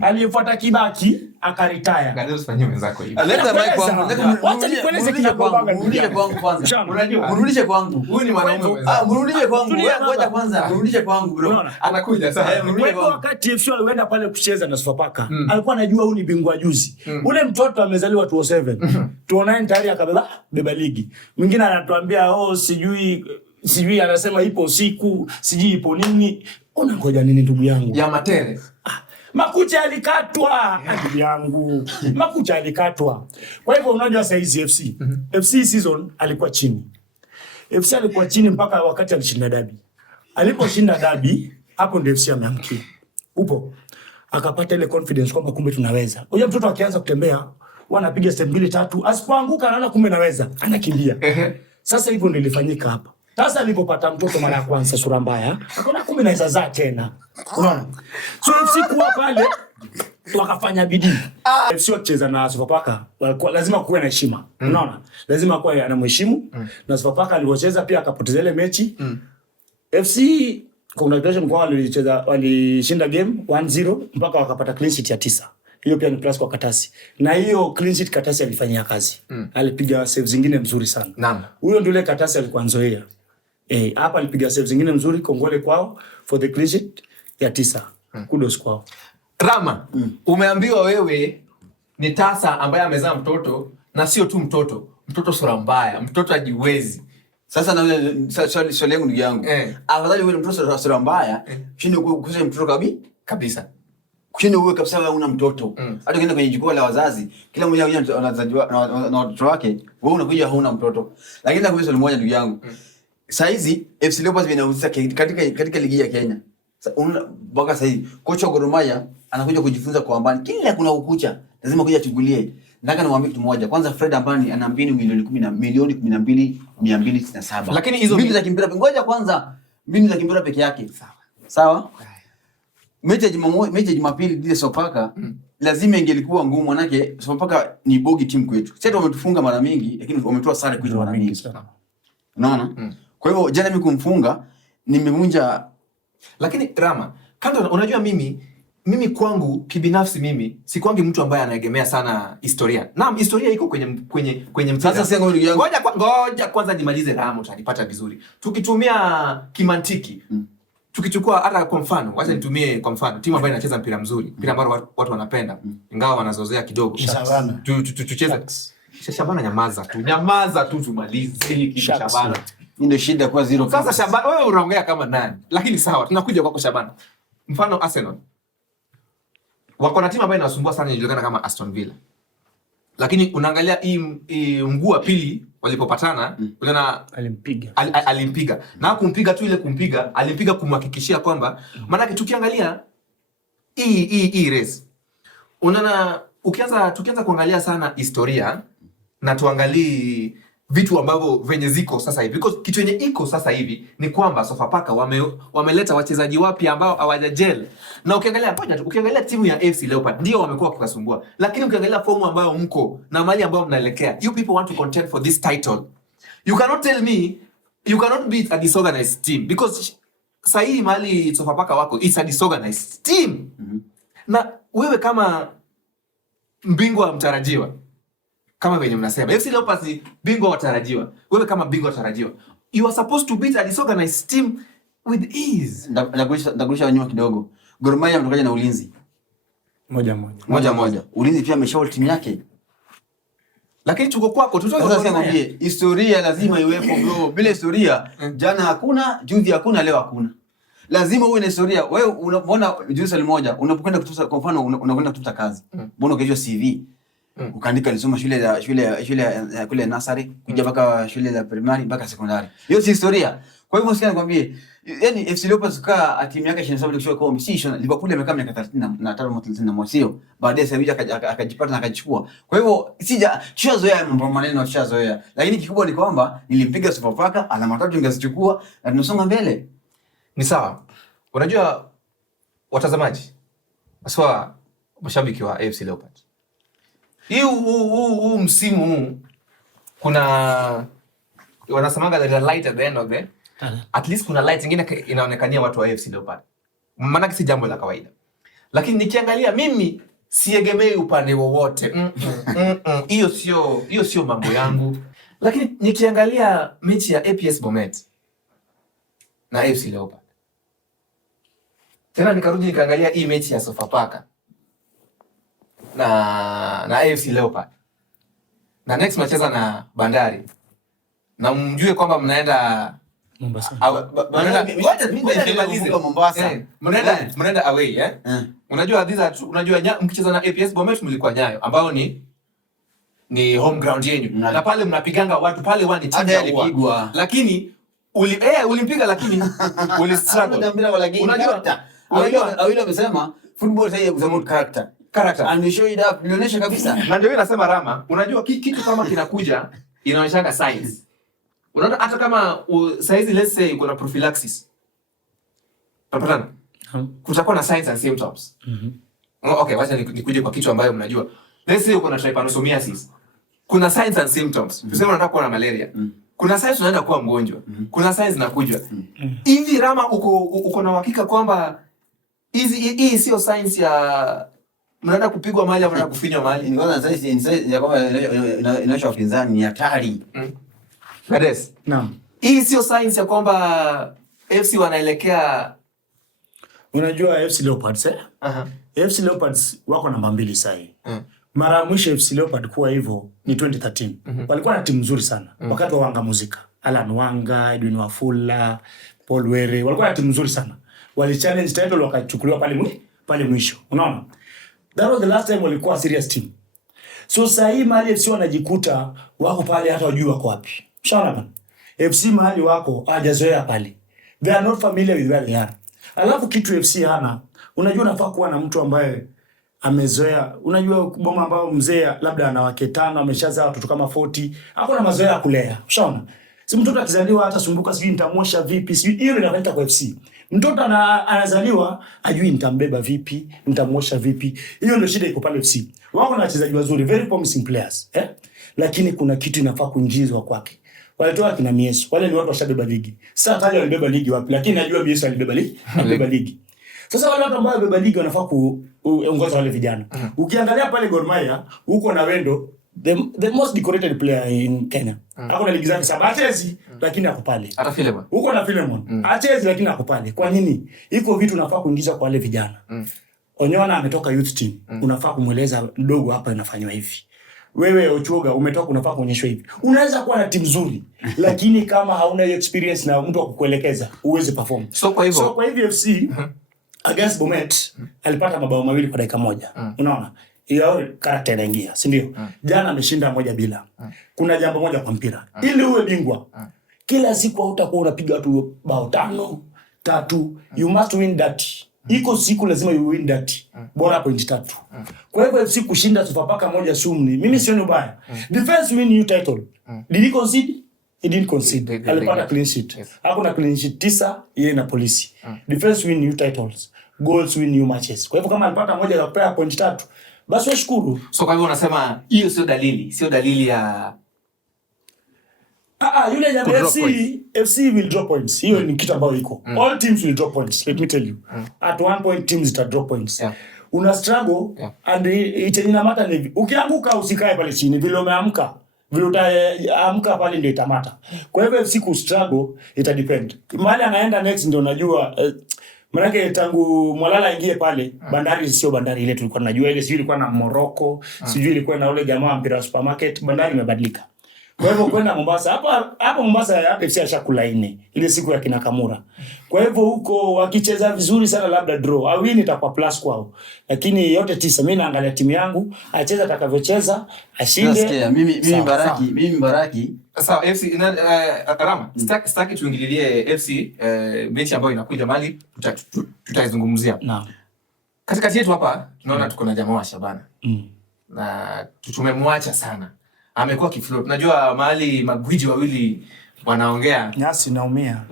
Aliyemfuata Kibaki akaretire. Gani usifanyie wenzako hivi. Leta mic kwangu. Wacha nikueleze kile Mrudishe kwangu kwanza. Mrudishe kwangu. Huyu ni mwanaume wenzako. Mrudishe kwangu. Ngoja kwanza. Mrudishe kwangu bro. Anakuja sasa. Mrudishe kwangu. Wakati FC alienda pale kucheza na Sofapaka, alikuwa anajua huyu ni bingwa juzi. Ule mtoto amezaliwa 2007. 2009 tayari akabeba ligi. Mwingine anatuambia sijui anasema ipo siku, sijui ipo nini. Unangoja nini ndugu yangu? Ya Matere. Makucha alikatwa ndugu yangu. Makucha alikatwa. Kwa hivyo unajua sasa hizi FC. FC season alikuwa chini. FC alikuwa chini mpaka wakati alishinda dabi. Aliposhinda dabi, hapo ndio FC ameamkia. Upo. Akapata ile confidence kwamba kumbe tunaweza. Unajua mtoto akianza kutembea, wanapiga step 2-3, asipoanguka anaona kumbe naweza, anakimbia. Sasa hivyo ndio ilifanyika hapa. Sasa alipopata mtoto mara ya kwanza sura mbaya, akaona kumbe naweza zaa tena. Unaona? So FC kuwa pale wakafanya bidii. FC wakicheza na Sofapaka, lazima kuwe na heshima. Unaona? Lazima kuwe anamheshimu. Na Sofapaka alipocheza pia akapoteza ile mechi. FC congratulations kwa walishinda game 1-0 mpaka wakapata clean sheet ya 9. Hiyo pia ni plus kwa Katasi. Na hiyo clean sheet Katasi alifanyia kazi. Alipiga save zingine nzuri sana. Naam. Huyo ndio ile Katasi alikuwa nzoea. Hapa alipiga save zingine nzuri, kongole kwao for the clean sheet ya 9. Kudos kwao. Rama, umeambiwa wewe ni tasa ambaye amezaa mtoto, na sio tu mtoto sura mbaya, mtoto ajiwezi. Sasa na swali yangu ndugu yangu. Afadhali wewe mtoto sura mbaya, shinde kukusha mtoto kabisa. Kushinde wewe kabisa wewe una mtoto. Hata ukienda kwenye jukwaa la wazazi, kila mmoja anazajua na watoto wake, wewe unakuja hauna mtoto. Lakini na kwa swali moja ndugu yangu. Saizi FC Leopards vinahusika katika ligi ya Kenya. Mpaka sasa kocha wa Gor Mahia anakuja kujifunza kwa Ambani. Kila kuna ukucha lazima kuja chugulie. Nataka niwaambie kitu moja. Kwanza Fred Ambani ana mbinu milioni 12,297. Lakini hizo mbinu za kimpira, ngoja kwanza, mbinu za kimpira peke yake. Sawa? Mechi ya Jumapili dhidi ya Sofapaka lazima ingelikuwa ngumu, manake Sofapaka ni bogi timu kwetu. Sasa wametufunga mara mingi, lakini wametoa sare kwetu mara mingi. Unaona? Kwa hivyo jana mimi kumfunga nimevunja. Lakini Rama, kando unajua mimi kwangu kibinafsi mimi si kwangi mtu ambaye anaegemea sana historia. Naam, historia iko kwenye mpira. Sasa sasa ngoja kwanza nimalize Rama, utanipata vizuri. Tukitumia kimantiki. Tukichukua hata kwa mfano, wacha nitumie kwa mfano timu ambayo inacheza mpira mzuri, mpira ambao watu wanapenda, ingawa wanazozea kidogo. Shabana. Tucheze. Shabana, nyamaza tu tumalize hiki Shabana. Ndio shida kwa 0. Sasa Shabana, wewe unaongea kama nani? Lakini sawa, tunakuja kwako Shabana. Mfano Arsenal. Wako na timu ambayo inasumbua sana inajulikana kama Aston Villa. Lakini unaangalia hii mguu wa pili walipopatana, unaona alimpiga. Na kumpiga tu ile kumpiga, alimpiga kumhakikishia kwamba maana tukiangalia hii race. Unaona tukianza kuangalia sana historia na tuangalie vitu ambavyo venye ziko sasa hivi, because kitu yenye iko sasa hivi ni kwamba Sofapaka wameleta wachezaji wapya ambao hawajajel. Na ukiangalia timu ya AFC Leopards ndio wamekuwa wakisumbua, lakini ukiangalia fomu ambayo mko na mali ambayo mnaelekea, you people want to contend for this title, you cannot tell me you cannot beat a disorganized team, because sahi mali Sofapaka wako it's a disorganized team. Na wewe kama mbingwa mtarajiwa, kama venye mnasema FC Leopards ni bingwa watarajiwa, wewe kama bingwa watarajiwa, you are supposed to beat a disorganized team with ease. Ndakulisha nyuma kidogo. Gor Mahia mtokaje na Ulinzi? Moja. Ulinzi pia ameshauri timu yake. Lakini tuko kwako, sasa niambie, historia lazima iwepo bro. Bila historia jana hakuna, juzi hakuna, leo hakuna. Lazima uwe na historia. Wewe unaona juzi moja unapokwenda kututa, kwa mfano unakwenda kutafuta kazi. Mbona ukijua CV? Ukaandika nilisoma shule ya kule nursery kuja mpaka shule ya primary mpaka secondary. Hiyo si historia. Kwa hivyo sikia nikwambie, yani FC Leopards kaa timu yake 27 kisha kwa msishona, Liverpool amekaa miaka 35 au 30 sio. Baadaye Sevilla akajipata na akachukua. Kwa hivyo tushazoea mambo maneno tushazoea. Lakini kikubwa ni kwamba nilimpiga Sofapaka, alama 3 ingezichukua na tunasonga mbele. Ni sawa. Unajua watazamaji, haswa mashabiki wa AFC Leopards, huu msimu huu kuna wanasemanga the light at the end of the at least kuna light nyingine inaonekania watu wa AFC Leopards. Maana si jambo la kawaida. Lakini nikiangalia mimi siegemei upande wowote. Hiyo sio mambo yangu. Lakini nikiangalia mechi ya APS Bomet na AFC Leopards, tena nikarudi nikaangalia hii mechi ya Sofapaka na AFC Leopards, na next mnacheza na Bandari, na mjue kwamba mnaenda Mombasa. Mnaenda away Unajua mkicheza na APS Bomet mlikuwa Nyayo, ambao ni home ground yenu, na pale mnapiganga watu pale wani timu ya, lakini ulimpiga lakini ulistruggle. Unajua wamesema football sasa is about character. And we show it up, nionyesha kabisa. Na ndio nasema Rama, unajua kitu kama kinakuja inaonyesha signs. Unaona hata kama saizi let's say uko na prophylaxis. Unapata? Kutakuwa na signs and symptoms. Okay, wacha nikuje kwa kitu ambayo mnajua. Let's say uko na trypanosomiasis. Kuna signs and symptoms. Tuseme unataka kuwa na malaria. Kuna signs unaenda kuwa mgonjwa. Kuna signs zinakuja. Hivi Rama uko na uhakika kwamba hii sio signs ya mnaenda kupigwa mahali au mnaenda kufinywa mahali? Ni kwanza signs ya kwamba inaonyesha upinzani ni hatari. Gades. Naam. Hii sio signs ya kwamba FC wanaelekea. Unajua FC Leopards FC Leopards wako namba 2 sasa. Mara mwisho FC Leopards kuwa hivyo ni 2013. Walikuwa na timu nzuri sana. Wakati wa Wanga Muzika, Alan Wanga, Edwin Wafula, Paul Were, walikuwa na timu nzuri sana. Wali challenge title wakachukuliwa pale mwisho. Unaona? That was the last time walikuwa serious team. So sasa hii mahali FC wanajikuta wako pale hata wajui wako wapi. Shaona FC mahali wako hajazoea pale. They are not familiar with where they are. Alafu kitu FC hana, unajua unafaa kuwa na mtu ambaye amezoea. Unajua boma ambao mzee labda ana wake 5 ameshazaa watoto kama 40, hakuna mazoea ya kulea. Ushaona? Si mtoto akizaliwa hata sumbuka sijui nitamwosha vipi, sijui hiyo inakuleta kwa FC. Mtoto anazaliwa ajui nitambeba vipi, nitamwosha vipi. Hiyo ndio shida iko pale FC. Wako na wachezaji wazuri, very promising players, Lakini kuna kitu inafaa kuingizwa kwake. Walitoa kina Mieso. Wale ni watu washabeba ligi. Sasa Taja walibeba ligi wapi? Lakini najua Mieso alibeba ligi. Sasa wale watu ambao wamebeba ligi wanafaa kuongoza wale vijana. Ukiangalia pale Gor Mahia, huko na Wendo, the most decorated player in Kenya. Hapo na ligi zake 7 achezi lakini ako pale. Hata Philemon. Huko na Philemon. Achezi lakini ako pale. Kwa nini? Iko vitu unafaa kuingiza kwa wale vijana. Onyona ametoka youth team. Unafaa kumueleza mdogo hapa inafanywa hivi. Wewe Ochuoga umetoka unafaa kuonyeshwa hivi. Unaweza kuwa na timu nzuri lakini kama hauna hiyo experience na mtu wa kukuelekeza uweze perform. So kwa hivyo FC against Bomet alipata mabao 2 kwa dakika moja. Unaona? Hiyo character inaingia, si ndio? Jana ameshinda 1-0. Kuna jambo moja kwa mpira. Ili uwe bingwa. Kila siku hutakuwa unapiga watu bao 5, 3. You must win that. Iko siku lazima you win that. Bora point 3. Kwa hivyo FC kushinda Sofapaka 1 sumni. Mimi sioni ubaya. Defense win new title. Did he concede? He didn't concede. Alipata clean sheet. Hakuna clean sheet 9 yeye na Polisi. Defense win new titles. Goals win new matches. Kwa hivyo kama alipata moja ya kupewa point 3, basi washukuru. So kwa hivyo unasema hiyo sio dalili ya yule ya FC will drop points. Hiyo ni kitu ambayo iko. All teams will drop points. Let me tell you. At one point teams will drop points. Una struggle and it ina matter ni ukianguka usikae pale chini vile umeamka. Vile utaamka pale ndio itamata. Kwa hivyo FC ku struggle ita depend. Mahali anaenda next ndio unajua manake tangu Mwalala ingie pale Bandari sio Bandari ile tulikuwa tunajua, ile sio ilikuwa na Morocco, sijui ilikuwa na ule jamaa mpira wa supermarket. Bandari imebadilika. Kwa hivyo kwenda Mombasa, hapa Mombasa FC ashakula 4 ile siku ya kina Kamura. Kwa hivyo huko wakicheza vizuri sana labda draw au win itakuwa plus kwao. Lakini yote 9 mimi naangalia timu yangu acheza atakavyocheza, ashinde. Mimi Mbaraki sawa. FC Rama, sitaki tuingililie FC mechi ambayo inakuja mali tutaizungumzia. Naam. Katikati yetu hapa tunaona tuko na jamaa wa Shabana. Na tumemwacha sana. Amekuwa kifloat. Najua mahali magwiji wawili wanaongea. Nyasi naumia.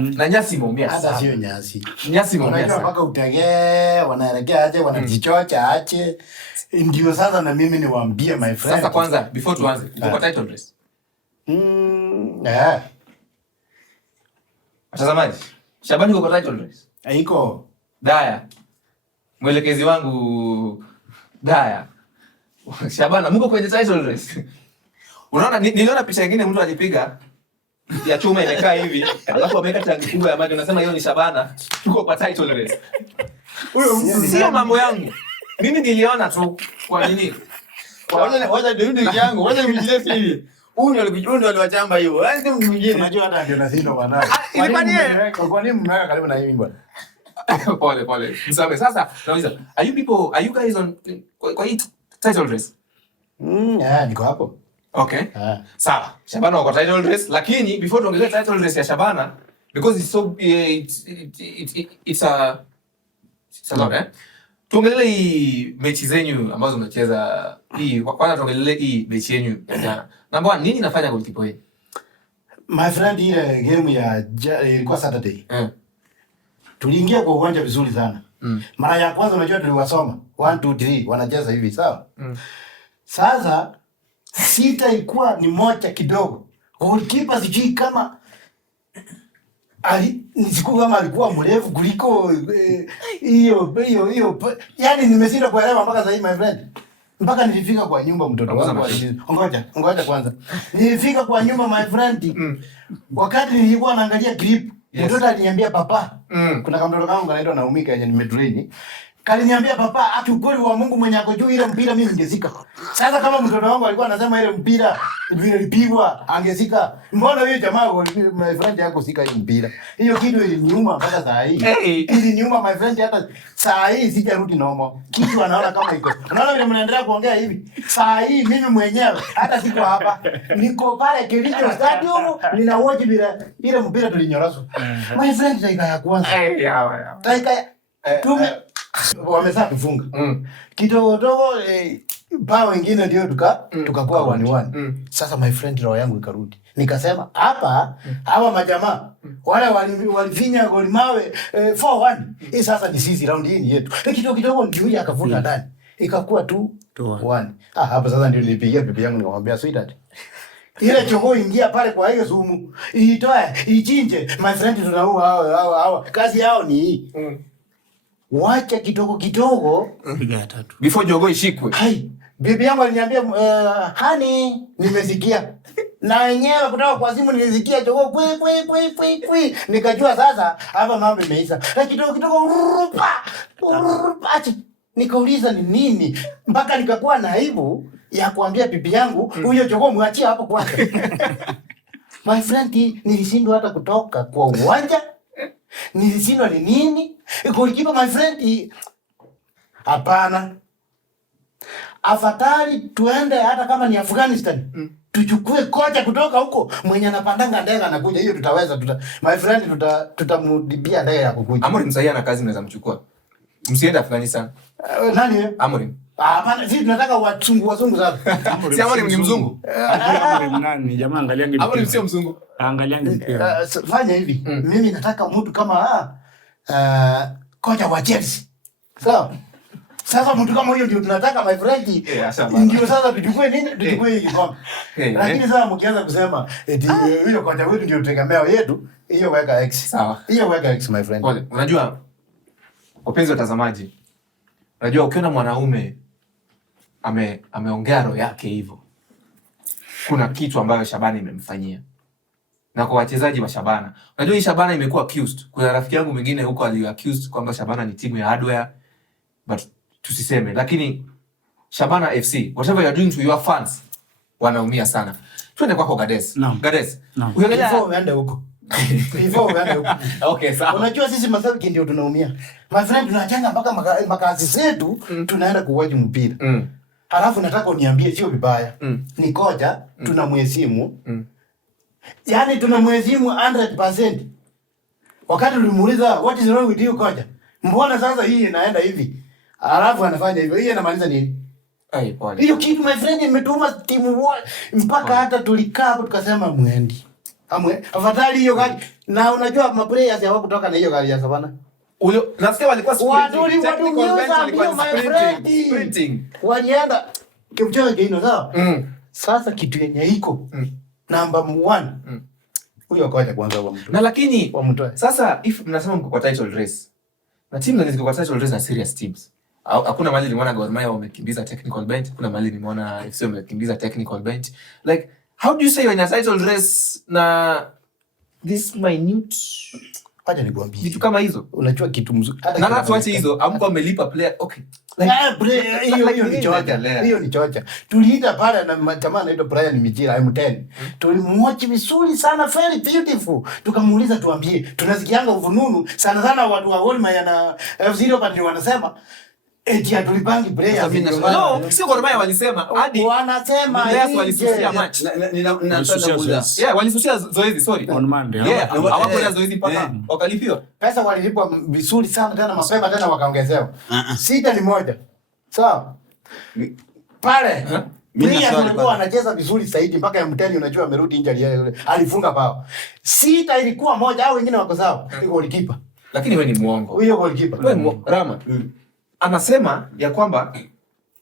Na Nyasi imeumia sana. Hata sio Nyasi. Nyasi imeumia sana. Unajua mpaka utegee, wanaelekea aje, wanajichocha aje. Ndio sasa na mimi niwaambie my friend. Sasa kwanza before tuanze, tuko kwa title race. Watazamaji, Shabani uko kwa title race. Iko. Daya. Mwelekezi wangu Daya. Shabana, mko kwenye title race. Unaona niliona picha nyingine mtu alipiga ya chuma imekaa hivi, alafu ameweka tangi kubwa ya maji, unasema hiyo ni Shabana. Tuko kwa title race. Huyo sio mambo yangu. Mimi niliona tu kwa nini? Wacha ndio yangu, wacha nimjie hivi. Huyu ndio aliwachamba hiyo. Yaani mtu mwingine. Unajua hata ndio nasindo bwana. Ilikuwa ni yeye. Kwa nini mmeweka karibu na hivi bwana? Pole. Msabe. Sasa nauliza, are you guys on kwa hii title race? Niko hapo. Okay. Sawa. Shabana wako title race, lakini before tuongelee title race ya Shabana, because it's so it's a lot, tuongelee hii mechi zenyu ambazo mnacheza. Hii kwanza tuongelee hii mechi yenu ya jana. Namba 1, nini nafanya goalkeeper yenu? My friend, ile game ya ilikuwa Saturday. Tuliingia kwa uwanja vizuri sana. Mara ya kwanza unajua tuliwasoma 1 2 3 wanacheza hivi, sawa? Sasa sita ilikuwa ni moja kidogo. Goalkeeper sijui kama alikuwa mrefu kuliko hiyo. Yaani nimeshinda kuelewa mpaka sasa hivi my friend. Mpaka nilifika kwa nyumba mtoto wangu. Ngoja kwanza. Nilifika kwa nyumba my friend. Wakati nilikuwa naangalia clip, mtoto aliniambia papa, kuna kama mtoto kangu anaitwa Naumika yenye nimetrain. Kaliniambia papa, ati ukweli wa Mungu mwenye ako juu ile mpira mimi ningezika. Sasa kama mtoto wangu alikuwa anasema ile mpira vile ilipigwa angezika. Mbona huyo jamaa my friend yako sika hii mpira? Hiyo kitu iliniuma mpaka saa hii. Iliniuma my friend, hata saa hii sijarudi normal. Kitu anaona kama iko. Unaona vile mnaendelea kuongea hivi. Saa hii mimi mwenyewe hata siko hapa. Niko pale Kericho Stadium nina watch ile mpira tulinyoroswa. My friend dakika ya kwanza. Dakika tume wamesha kufunga. Kidogo bao wengine ndio tukakuwa 1-1. Sasa my friend, roho yangu ikarudi. Nikasema hawa majamaa wale walifinya goli mawe 4-1. Hii sasa ni sisi round hii yetu. Kidogo ndio akavuta ndani. Ikakuwa 2-1. Hapa sasa ndio nilipigia bibi yangu nikamwambia sweetheart, Ile chogoo ingia pale kwa hiyo sumu. Itoe, ichinje. My friend tunaua hao. Kazi yao ni hii. Wacha kidogo piga 3. Before jogoo ishikwe. Hai, bibi yangu aliniambia hani nimesikia. Na wenyewe kutoka kwa simu nilisikia jogoo kwi. Nikajua sasa hapa mambo imeisha. Na kidogo rupa. Nikauliza ni nini? Mpaka nikakuwa na aibu ya kuambia bibi yangu huyo jogoo mwachie hapo kwake. My friend, nilishindwa hata kutoka kwa uwanja. Nilishindwa ni nini? Golikipa my friend, hapana. Afadhali tuende hata kama ni Afghanistan. Tuchukue kocha kutoka huko mwenye anapandanga ndege anakuja. Hiyo tutaweza. My friend, tutamdibia ndege ya kukuja. Amorim sasa ana kazi mnaweza mchukua. Msiende Afghanistan. Nani wewe? Amorim. Hapana, sisi tunataka wazungu sasa. Si Amorim ni mzungu. Amorim nani? Jamaa angaliange mpira. Amorim sio mzungu. Angaliange mpira. Fanya hivi. Mimi nataka mtu kama kocha wa Chelsea. Sawa? Sasa mtu kama huyo ndio tunataka my friend. Ndio sasa tuchukue nini? Tuchukue hii kikombe. Lakini sasa mkianza kusema eti huyo kocha wetu ndio tegemeo yetu, hiyo weka X. Sawa. Hiyo weka X my friend. Unajua wapenzi watazamaji, unajua ukiona mwanaume ameongea roho yake hivyo, kuna kitu ambayo Shabana imemfanyia. Na kwa wachezaji wa Shabana, unajua hii Shabana imekuwa accused. Kuna rafiki yangu mwingine huko ali-accused kwamba Shabana ni timu ya hardware, but tusiseme. Lakini Shabana FC, whatever you are doing to your fans, wanaumia sana. Twende kwako Gades. Gades. Before uende huko. Okay, sawa. Unajua sisi mashabiki ndio tunaumia. My friend, tunachanga mpaka makazi zetu tunaenda kuwaji mpira. Halafu nataka uniambie sio vibaya. Ni kocha tunamheshimu. Yaani tunamheshimu 100%. Wakati tulimuuliza what is wrong with you kocha? Mbona sasa hii inaenda hivi? Halafu anafanya hivyo. Hii inamaanisha nini? Pole. Hiyo kitu my friend imetuma timu mpaka hata tulikaa hapo tukasema muendi. Afadhali hiyo gari. Na unajua maplayers hawako kutoka na hiyo gari ya Savana. Huyo nasikia walikuwa sprinting. Walienda Kipchoge Keino sawa? Sasa kitu yenye iko number 1. Huyo kocha kwanza wa mtu. Na lakini wamtoe. Sasa if mnasema mko kwa title race. Na timu zilizo kwa title race na serious teams. Hakuna mahali nimeona Gor Mahia wamekimbiza technical bench, kuna mahali nimeona FC wamekimbiza technical bench. Like how do you say when a title race na this minute acha nikwambie vitu kama hizo, unajua kitu mzuri na hata tuache hizo amko amelipa player okay, hiyo ni chocha. Tuliita pale na jamaa anaitwa Brian Mijira M10, tulimwatch vizuri sana, very beautiful. Tukamuuliza tuambie, tunasikianga uvununu sana sana watu wa Gor Mahia na FC Leopards wanasema eti atulipangi players. No, sio Gor Mahia walisema hadi wanasema players walisusia match. Yeah, walisusia zoezi, sorry. On Monday. Yeah, hawapo na zoezi mpaka wakalipiwa. Pesa walilipwa vizuri sana tena mapema tena wakaongezewa. 6-1. Sawa. Pale mimi alikuwa anacheza vizuri zaidi mpaka M10 unajua amerudi nje alifunga bao. 6 ilikuwa moja au wengine wako sawa. Ni goalkeeper. Lakini wewe ni muongo. Huyo goalkeeper. Wewe Rama. Anasema ya kwamba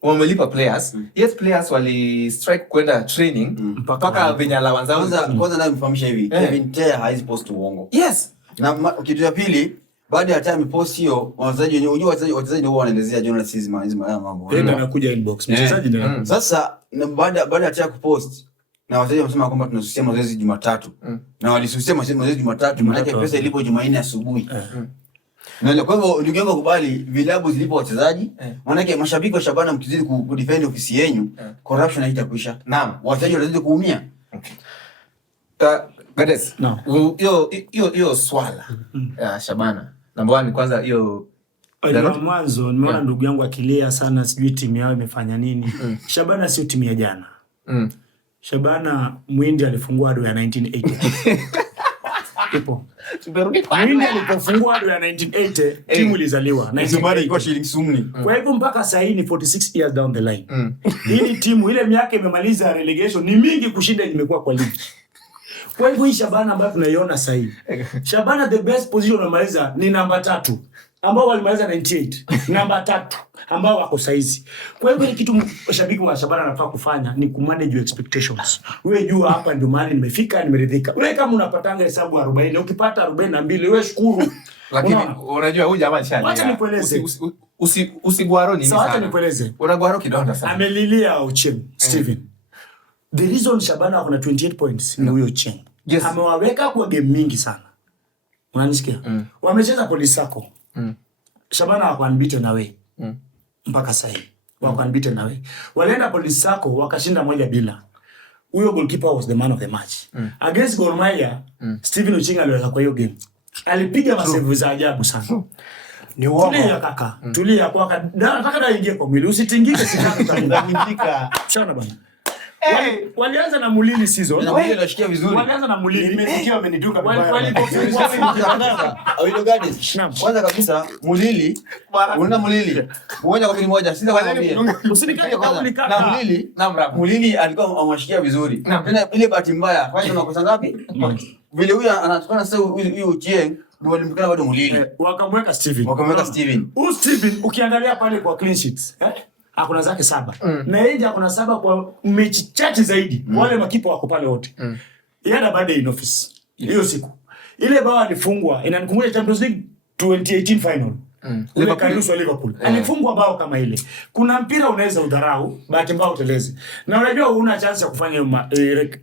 wamelipa players, yet players wali strike kwenda training mpaka venye allowance zao. Kwanza na mfahamisha hivi, Kevin Tea haizi post uongo. Yes. Na kitu cha pili, baada ya time post hiyo, wachezaji wenyewe unajua wachezaji ndio wanaelezea journalism hizo mambo. Ndio anakuja inbox. Mchezaji ndio. Sasa baada ya Tea kupost na wachezaji wamesema kwamba tunasusia mazoezi Jumatatu. Na walisusia mazoezi Jumatatu, maana pesa ilipo Jumanne asubuhi. Na kwa hivyo ndugu yangu kubali vilabu zilipo wachezaji, maana mashabiki wa Shabana mkizidi kudefend ofisi yenu, corruption haitakuisha. Naam, wachezaji wanazidi kuumia. Gades. Hiyo swala ya Shabana. Namba 1 kwanza hiyo mwanzo nimeona ndugu yangu akilia sana, sijui timu yao imefanya nini. Shabana sio timu ya jana. Shabana Mwindi alifungua ado ya 1980. Ipo. Mwindi alipofungua ado ya 1980, timu ilizaliwa. Shabana ilikuwa shilingi sumni. Kwa hivyo mpaka sasa hii ni 46 years down the line. Hii timu ile miaka imemaliza relegation ni mingi kushinda imekuwa kwa ligi. Kwa hivyo hii Shabana ambayo tunaiona sasa hivi. Shabana the best position wamaliza ni namba 3. Ambao walimaliza 98. Namba 3. ambao wako saizi. Kwa hivyo kitu shabiki wa Shabana anafaa kufanya ni kumanage your expectations. Wewe jua hapa ndio mahali nimefika, nimeridhika. Wewe kama unapatanga hesabu 40, ukipata 42 wewe shukuru. Lakini unajua huyu jamaa shani. Acha nikueleze. Usigwaro nini sana. Acha nikueleze. Unagwaro kidonda sana. Amelilia Ochieng, Steven. The reason Shabana wako na 28 points ni huyo Ochieng. Yes. Amewaweka kwa game mingi sana. Unanisikia? Wamecheza Police Sacco. Shabana wako unbeaten away. Mpaka sasa. Wako unbeaten away. Walienda Police Sacco wakashinda 1-0. Huyo goalkeeper was the man of the match. Against Gor Mahia, Steven Ochieng aliweka kwa hiyo game. Alipiga masevu za ajabu sana. Ni uongo. Tulia kaka. Tulia kwa nataka da ingie kwa mwili. Usitingike sikana utavunjika. Shana bana. Walianza na Mulili season. Na Mulili anashikia vizuri. Walianza na Mulili. Nimesikia wamenituka vibaya. Awilo Gardens. Kwanza kabisa Mulili, unaona Mulili. Umoja kwa moja, sisi kwambia. Usinikake kwa ulikaka. Na Mulili, Mulili alikuwa amwashikia vizuri. Tena ile bahati mbaya, kwani unakosa ngapi? Vile huyu anatukana sasa huyu Ochieng ndio walimkana bado Mulili. Wakamweka Steven. Huyu Steven ukiangalia pale kwa clean sheets, hakuna zake 7. Na yeye hakuna 7 kwa mechi chache zaidi. Wale makipa wako pale wote. Yeye ana bado in office. Hiyo siku. Ile bao alifungwa inanikumbusha Champions League 2018 final. Liverpool. Alifungwa bao kama ile. Kuna mpira unaweza udharau, bahati mbaya uteleze. Na unajua una chance ya kufanya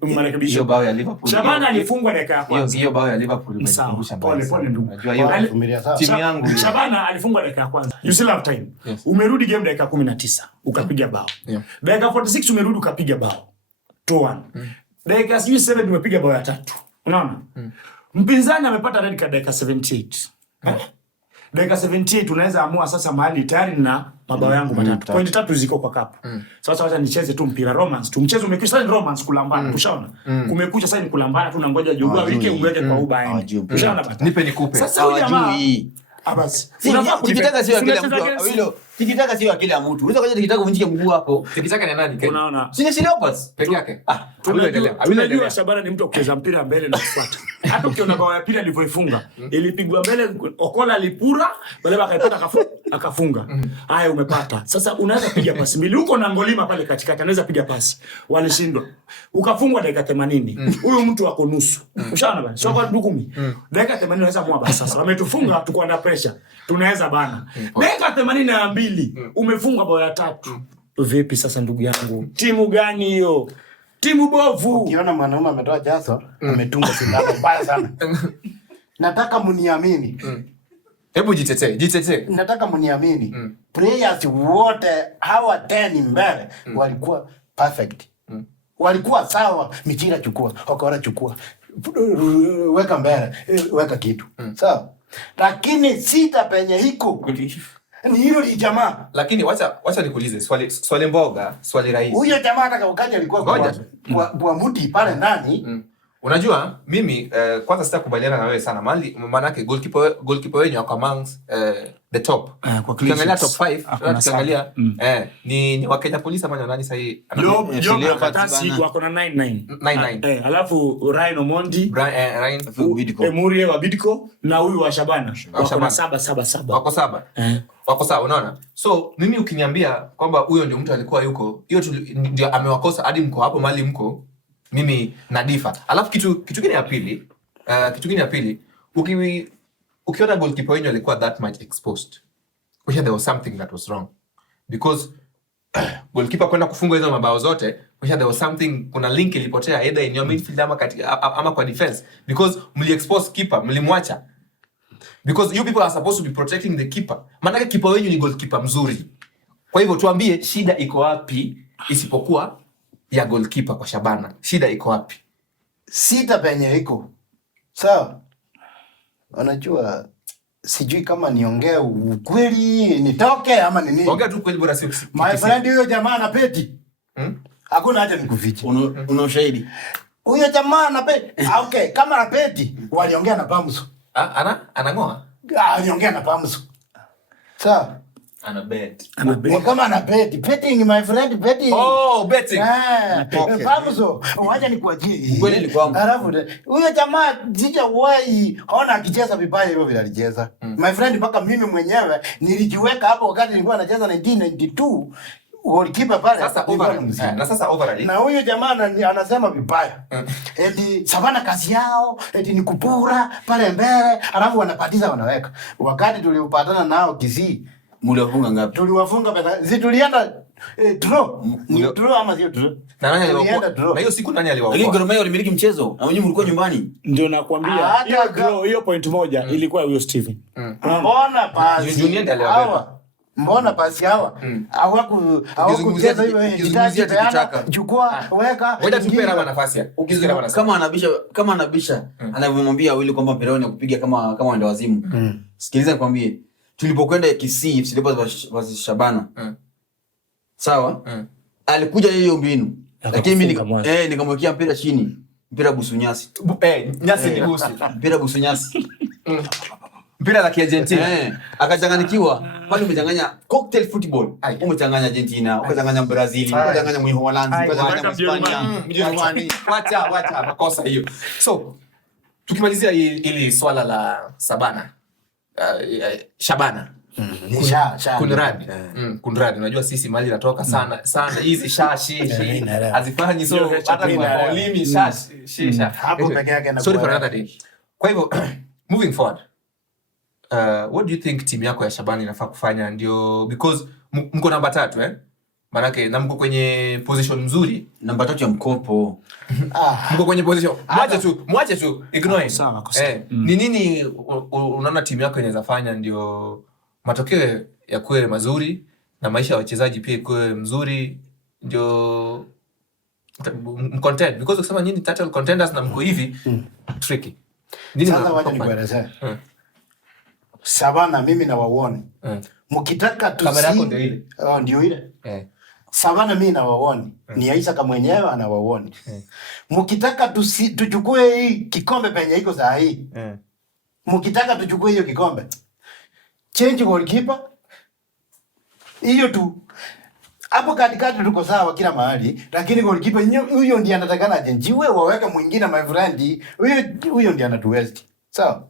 marekebisho. Hiyo bao ya Liverpool. Shabana alifungwa dakika ya kwanza. Hiyo bao ya Liverpool imenikumbusha mbaya. Pole ndugu. Unajua hiyo timu yangu. Shabana alifungwa dakika ya kwanza. You still have time. Umerudi game dakika 19 ukapiga bao. Dakika 46 umerudi ukapiga bao. 2-1. Dakika 7 umepiga bao ya 3. Unaona? Mpinzani amepata red card dakika 78. Dakika 78 unaweza amua sasa mahali tayari na mabao yangu matatu. Point 3 ziko kwa kapu. Sasa wacha nicheze tu mpira romance. Tu mchezo umekwisha ni romance kulambana. Ushaona? Kumekucha sasa ni kulambana tu nangoja jogua wiki uweke kwa uba. Ushaona bata. Nipe nikupe. Sasa huyu jamaa abasi. Tikitaka sio akili ya mtu. Awilo. Tikitaka sio akili ya mtu. Unaweza kuja tikitaka uvunjike mguu wako. Tikitaka ni nani? Unaona? Si Leopards peke yake. Tunajua Shabana ni mtu kucheza mpira mbele na kufuata. Hata ukiona bao ya pili alivyoifunga, ilipigwa mbele, Okola alipura, wale akaipata akafunga. Haya umepata. Sasa unaweza piga pasi mbili. Uko na Ngolima pale katikati anaweza piga pasi. Walishindwa. Ukafungwa dakika 80. Huyu mtu wako nusu. Ushaona bana? Sio kwa 10. Dakika 80 unaweza mua basi sasa. Wametufunga tuko under pressure. Tunaweza bana. Dakika 82 umefunga bao ya 3. Vipi sasa ndugu yangu? Timu gani hiyo? Timu bovu. Ukiona mwanaume ametoa jaso, ametunga sindano mbaya sana. Nataka mniamini. Hebu jitetee. Nataka mniamini. Players wote hawa 10 mbele walikuwa perfect. Walikuwa sawa, Michira chukua, Okora chukua. Weka mbele, weka kitu. Sawa. Lakini sita penye hiko. Ni hilo li jamaa. Lakini wacha nikuulize swali mboga, swali rahisi. Huyo jamaa hata ukanya alikuwa kwa muti pale ndani. Unajua mimi kwanza sitakubaliana na wewe sana maana yake goalkeeper wenyu wako amongst the top. Ukiangalia top 5, tukiangalia ni Wakenya Police ama nani sahi? Job Katasi wako na 99. Alafu Ryan Omondi, Emurie wa Bidco na huyu wa Shabana wako na 7. Wako sawa, unaona? So mimi ukiniambia kwamba huyo ndio mtu alikuwa yuko, hiyo ndio amewakosa hadi mko hapo mahali mko, mimi nadifa. Alafu kitu kingine ya pili, ukiona goalkeeper wenyu alikuwa that much exposed, there was something that was wrong. Because goalkeeper kwenda kufunga hizo mabao zote, there was something, kuna link ilipotea either in your midfield ama kwa defense, because mli-expose keeper, mlimwacha. Because you people are supposed to be protecting the keeper. Maana keeper wenyu ni goalkeeper mzuri. Kwa hivyo tuambie shida iko wapi isipokuwa ya goalkeeper kwa Shabana. Shida iko wapi? Sita penye iko. Sawa. Unajua sijui kama niongee ukweli nitoke ama ni nini. Ongea tu kweli bora sio. My friend huyo jamaa ana peti. Hakuna haja nikufiche. Una ushahidi? Huyo jamaa ana peti. Okay, kama ana peti, waliongea na Pamso. Anangoa? Aliongea na Pamso. Sawa. Ana bet. Kama ana bet. Betting my friend, betting. Oh, betting. Pamzo, wacha nikuachie. Kweli ni kwangu. Alafu huyo jamaa sijawahi ona akicheza vibaya hivyo vile alicheza. My friend, mpaka mimi mwenyewe nilijiweka hapo wakati nilikuwa nacheza 1992. Goalkeeper pale. Sasa overall. Na huyo jamaa anasema vibaya. Eti Savana kazi yao, eti ni kupura pale mbele, alafu wanapatiza wanaweka. Wakati tulipatana nao Kisii, mliwafunga ngapi? Tuliwafunga pesa. Tulienda draw. Ni draw ama sio draw? Na nani aliwaokoa? Na hiyo siku nani aliwaokoa? Lakini Gor Mahia walimiliki mchezo. Na wenyewe mlikuwa nyumbani. Ndio nakwambia. Hiyo draw, hiyo point moja ilikuwa huyo Steven. Mbona pasi? Junior ndiye aliwabeba. Mbona pasi hawa? Hawakucheza hiyo hitaji tayari. Chukua, weka. Ngoja tupe Rama nafasi ya. Ukizira Rama. Kama anabisha, anamwambia Willy kwamba mpira ni kupiga kama wenda wazimu. Sikiliza nikwambie. Tulipokwenda Kisii, Silipers Shabana. Sawa? Alikuja hiyo mbinu. Lakini mimi nikamwekea mpira chini. Mpira busu nyasi. Nyasi ni busu. Mpira busu nyasi. Mpira la Argentina. Akachanganyikiwa. Pale umechanganya cocktail football. Umechanganya Argentina, ukachanganya Brazil, ukachanganya Mwiholanzi, ukachanganya Hispania, Mjerumani. Wacha makosa hiyo. So, tukimalizia ili swala la Shabana. Kunradi. Unajua sisi mali natoka sana hizi shashi hazifanyi, so hata kwa ulimi shashi hapo peke yake na sorry for another day. Kwa hivyo moving forward, what do you think timu yako ya Shabana inafaa kufanya ndio, because mko namba 3 manake na mko kwenye position nzuri, namba 3 ya mkopo. Mko kwenye position mwache tu ignore. Ni nini unaona timu yako inaweza fanya ndio matokeo yakuwe mazuri na maisha ya wachezaji pia ikuwe mzuri, ndio content, because ukisema nyinyi title contenders na mko hivi tricky. Nini sasa wacha nikuelezea. Shabana mimi na waone. Mkitaka kamera yako ndio ile. Ndio ile. Shabana mimi na waone. Ni Aisha kama mwenyewe ana waone. Mkitaka tuchukue hii kikombe penye iko saa hii. Mkitaka tuchukue hiyo kikombe, change goalkeeper. Hiyo tu. Hapo katikati tuko sawa kila mahali, lakini goalkeeper huyo ndiye anatakana ajenjiwe, waweke mwingine my friend. Huyo ndiye anatuwest. Sawa?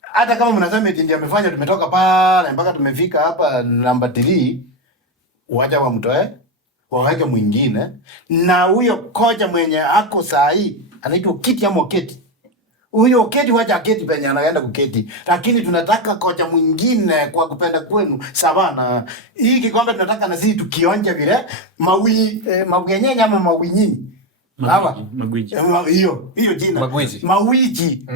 Hata kama mnasema eti ndiye amefanya tumetoka pale mpaka tumefika hapa namba 3, wacha wamtoe, waweke mwingine. Na huyo kocha mwenye ako saa hii anaitwa Kiti ama Keti. Huyo Keti wacha Keti penye anaenda kuketi. Lakini tunataka kocha mwingine kwa kupenda kwenu. Sabana. Hii kikombe tunataka na sisi tukionje vile mawinyenya ama mawinyini. Hawa Magwiji. Hiyo jina. Mawiji.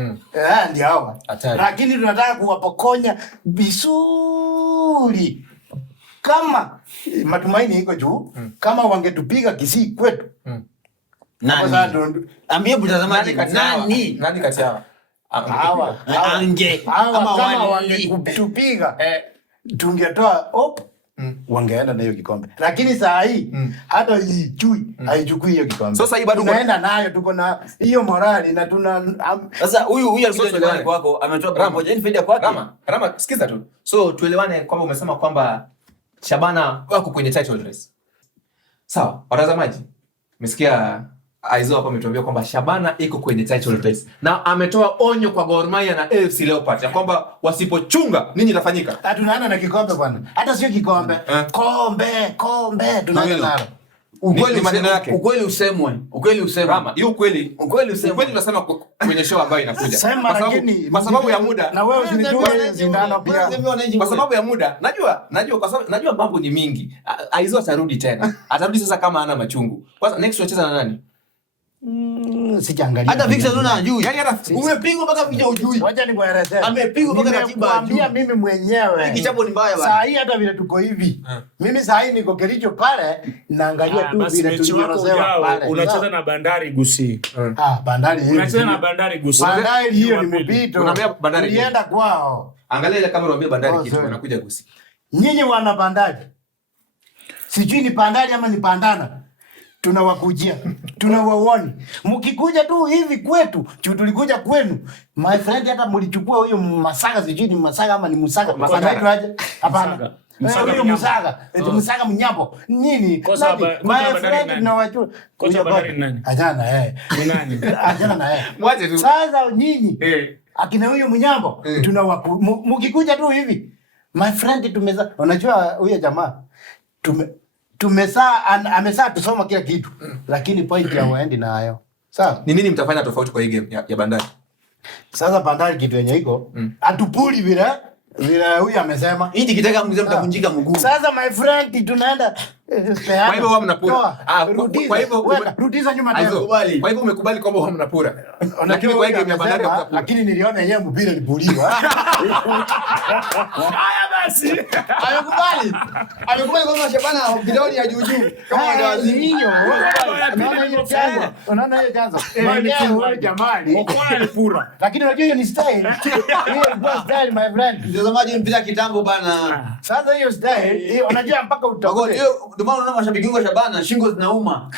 Ndio hawa. Lakini tunataka kuwapokonya vizuri. Kama matumaini iko juu, kama wangetupiga Kisii kwetu. Nani? Ambie mtazamaji nani kati yao? Hawa kama wangetupiga tungetoa wangeenda na hiyo kikombe. Lakini saa hii hata haichukui hiyo kikombe. Sasa hii bado tunaenda nayo, tuko na hiyo morali na tuna sasa huyu alikuja nyumbani kwako ametoa baba moja, ni faida kwake. Rama sikiza tu. So tuelewane kwamba umesema kwamba Shabana wako kwenye title race. Sawa, watazamaji. Umesikia Aizo hapa ametuambia kwamba Shabana iko kwenye title race. Na ametoa onyo kwa Gor Mahia na AFC Leopards ya kwamba wasipochunga nini itafanyika? Tunaenda na kikombe bwana. Hata sio kikombe. Kombe tunaenda nalo. Ukweli usemwe. Rama, hiyo ukweli tunasema kwenye show ambayo inakuja. Kwa sababu ya muda. Na wewe usinijue zindano pia. Kwa sababu ya muda. Najua kwa sababu najua mambo ni mingi. Aizo atarudi tena. Atarudi sasa kama hana machungu. Kwanza next tunacheza na nani? Sijaangalia. Hata Victor Zuna hajui. Yaani hata umepigwa mpaka Victor hujui. Wacha nikuelezee. Amepigwa mpaka katiba hajui. Mimi mwenyewe. Kichapo ni mbaya bwana. Saa hii hata vile tuko hivi. Mimi saa hii niko Kericho pale naangalia tu vile tunasema pale. Unacheza na Bandari Gusii. Bandari hiyo. Unacheza na Bandari Gusii. Bandari hiyo ni mpito. Unaambia Bandari. Ulienda kwao. Angalia ile kamera unaambia Bandari kitu wanakuja Gusii. Nyinyi wana Bandari. Sijui ni Bandari ama ni Pandana. Tunawakujia, tunawaoni. Mkikuja tu hivi kwetu, tulikuja kwenu. My friend, hata mlichukua huyo Masaka, sijui ni Masaka ama ni Musaka. Masaka aje? Hapana. Huyo Musaga. Musaga Mnyambo. Nini? Kosa Bandari tunawajua. Kocha Bandari ni nani? Ajana Ni nani? Ajana na yeye. Mwache tu. Sasa nyinyi akina huyo Mnyambo mkikuja tu hivi. My friend tumeza. Unajua huyo jamaa amesa tusoma kila kitu. Lakini point ya waendi nayo. Sawa? Ni nini mtafanya tofauti kwa hii game ya Bandari? Sasa Bandari kitu yenye iko atupuli vile huyu amesema hii kitaka mzee mtavunjika mguu. Sasa my friend tunaenda kwa hivyo wao mnapura. Kwa hivyo rudisha nyuma tena. Kwa hivyo umekubali kwamba wao mnapura. Lakini kwa hii game ya Bandari mtapura. Lakini niliona yeye mpira lipuliwa. Haya basi. Amekubali kwamba Shabana bidoni ya juu kama hiyo. Unaona hiyo chanzo. Wewe jamani. Okona alipura. Lakini unajua hiyo ni style. Hiyo ni style my friend. Mtazamaji mpira kitambo bana. Sasa hiyo style, unajua mpaka utaona. Ndio maana unaona mashabiki wa Shabana shingo zinauma.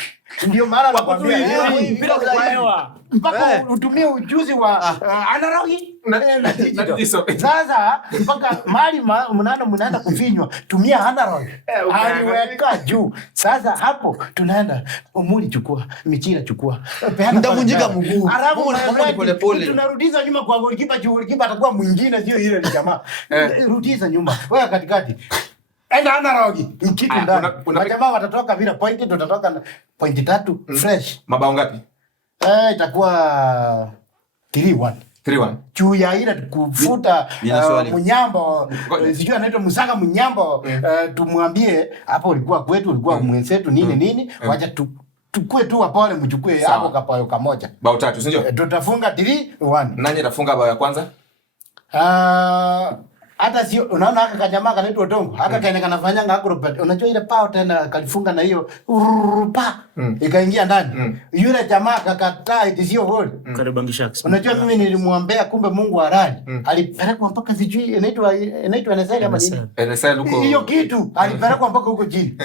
Ndio maana nakwambia mpira unaelewa. Mpaka utumie ujuzi wa analogi. Sasa mpaka mali mnaenda kufinywa, tumia analog. Aliweka juu. Sasa hapo tunaenda umuli chukua, michira chukua. Mtavunjika mguu. Alafu pole pole. Tunarudisha nyuma kwa golikipa juu, golikipa atakuwa mwingine sio ile ni jamaa. Rudisha nyuma. Wewe katikati. Enda analogi. Kitu ndani. Jamaa watatoka bila point, tutatoka point 3 fresh. Mabao ngapi? Itakuwa 3-1. 3-1. Juu ya ile kufuta Mnyambo, sijui anaitwa Musaga Mnyambo, tumwambie hapo ulikuwa kwetu, ulikuwa mwenzetu nini, wacha tukue tu wapole mchukue hapo kapayo kamoja. Bao 3, si ndio? Tutafunga 3-1. Nani atafunga bao ya kwanza? Hata sio unaona haka kajamaa kanaitwa Odongo. Haka kaenda kanafanyanga acrobat. Unajua ile pao tena kalifunga na hiyo ikaingia ndani. Yule jamaa kakataa eti sio goli. Kariobangi Sharks. Unajua mimi nilimwombea kumbe Mungu halali. Alipelekwa mpaka sijui inaitwa NSL ama nini? NSL huko. Hiyo kitu alipelekwa mpaka huko chini.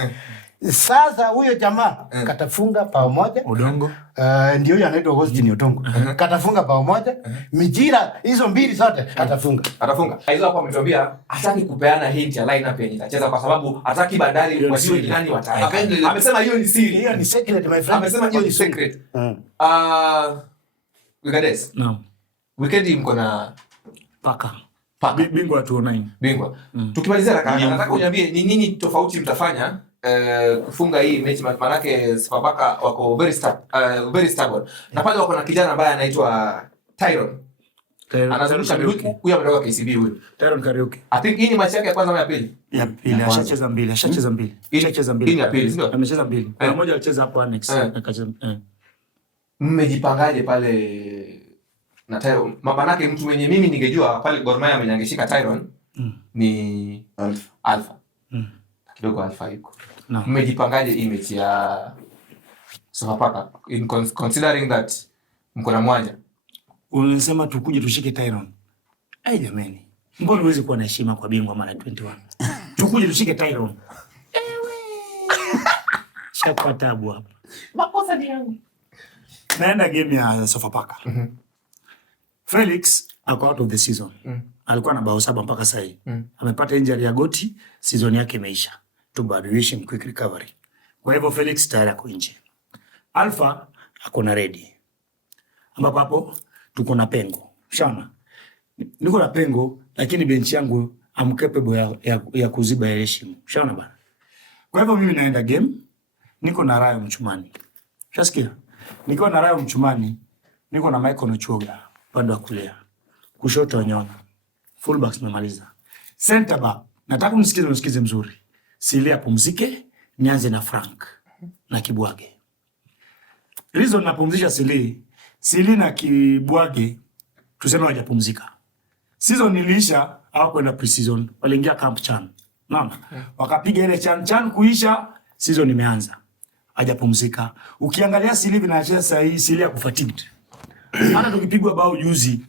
Sasa huyo jamaa katafunga pao moja. Odongo. Ndio huyo anaitwa Augustine Odongo. Katafunga pao moja. Mijira hizo mbili zote atafunga. Hizo hapo ametuambia hataki kupeana hint ya lineup yenye itacheza kwa sababu hataki Bandari wajue ni nani wataweka. Amesema hiyo ni siri. Hiyo ni secret my friend. Amesema hiyo ni secret. Wigades. Naam. Weekend mko na Paka. Bingwa 209. Bingwa. Tukimalizia nataka uniambie ni nini tofauti mtafanya kufunga hii mechi, manake Sofapaka wako very stubborn. Na pale wako na kijana ambaye anaitwa Tyron. Anazungusha miruki, huyu ametoka KCB huyu. Tyron Kariuki. I think hii ni mechi yake ya kwanza ama ya pili? Ya pili, ashacheza mbili. Hii ni ya pili, sio? Amecheza mbili. Kuna moja alicheza hapo Annex. Mmejipangaje pale na Tyron? Manake mtu mwenye mimi ningejua pale Gor Mahia amenyangeshika Tyron ni Alpha. Kidogo Alpha yuko. Mmejipangaje hii mechi ya Sofapaka in considering that mko na Mwanja? Unasema tukuje tushike Tyron. Jamani. Mbona huwezi kuwa na heshima kwa bingwa mara 21? Tukuje tushike Tyron. Shaka tabu hapa. Makosa ni yangu. Naenda game ya Sofapaka. Felix ako out of the season. Alikuwa na bao 7 mpaka sasa hivi. Amepata injury ya goti, season yake imeisha. Tubadilishe quick recovery. Kwa hivyo Felix tayari ako nje. Alpha ako na ready. Ambapo hapo tuko na pengo. Shana. Niko na pengo lakini bench yangu am capable ya kuziba ile shimo. Shana bana. Kwa hivyo mimi naenda game, niko na Rayo Mchumani. Shasikia? Niko na Rayo Mchumani, niko na Michael Ochoga upande wa kulia. Kushoto Nyona. Fullbacks nimemaliza. Center back, nataka msikize mzuri. Silia pumzike, nianze na Frank na Kibwage. Reason napumzisha Sili na Kibwage tuseme hawajapumzika. Season iliisha au kwenda pre-season, waliingia camp Chan. Naona? Wakapiga ile Chan kuisha, season imeanza. Hajapumzika. Ukiangalia Sili vinacheza sasa hii Sili ya kufatigued. Hata tukipigwa bao juzi,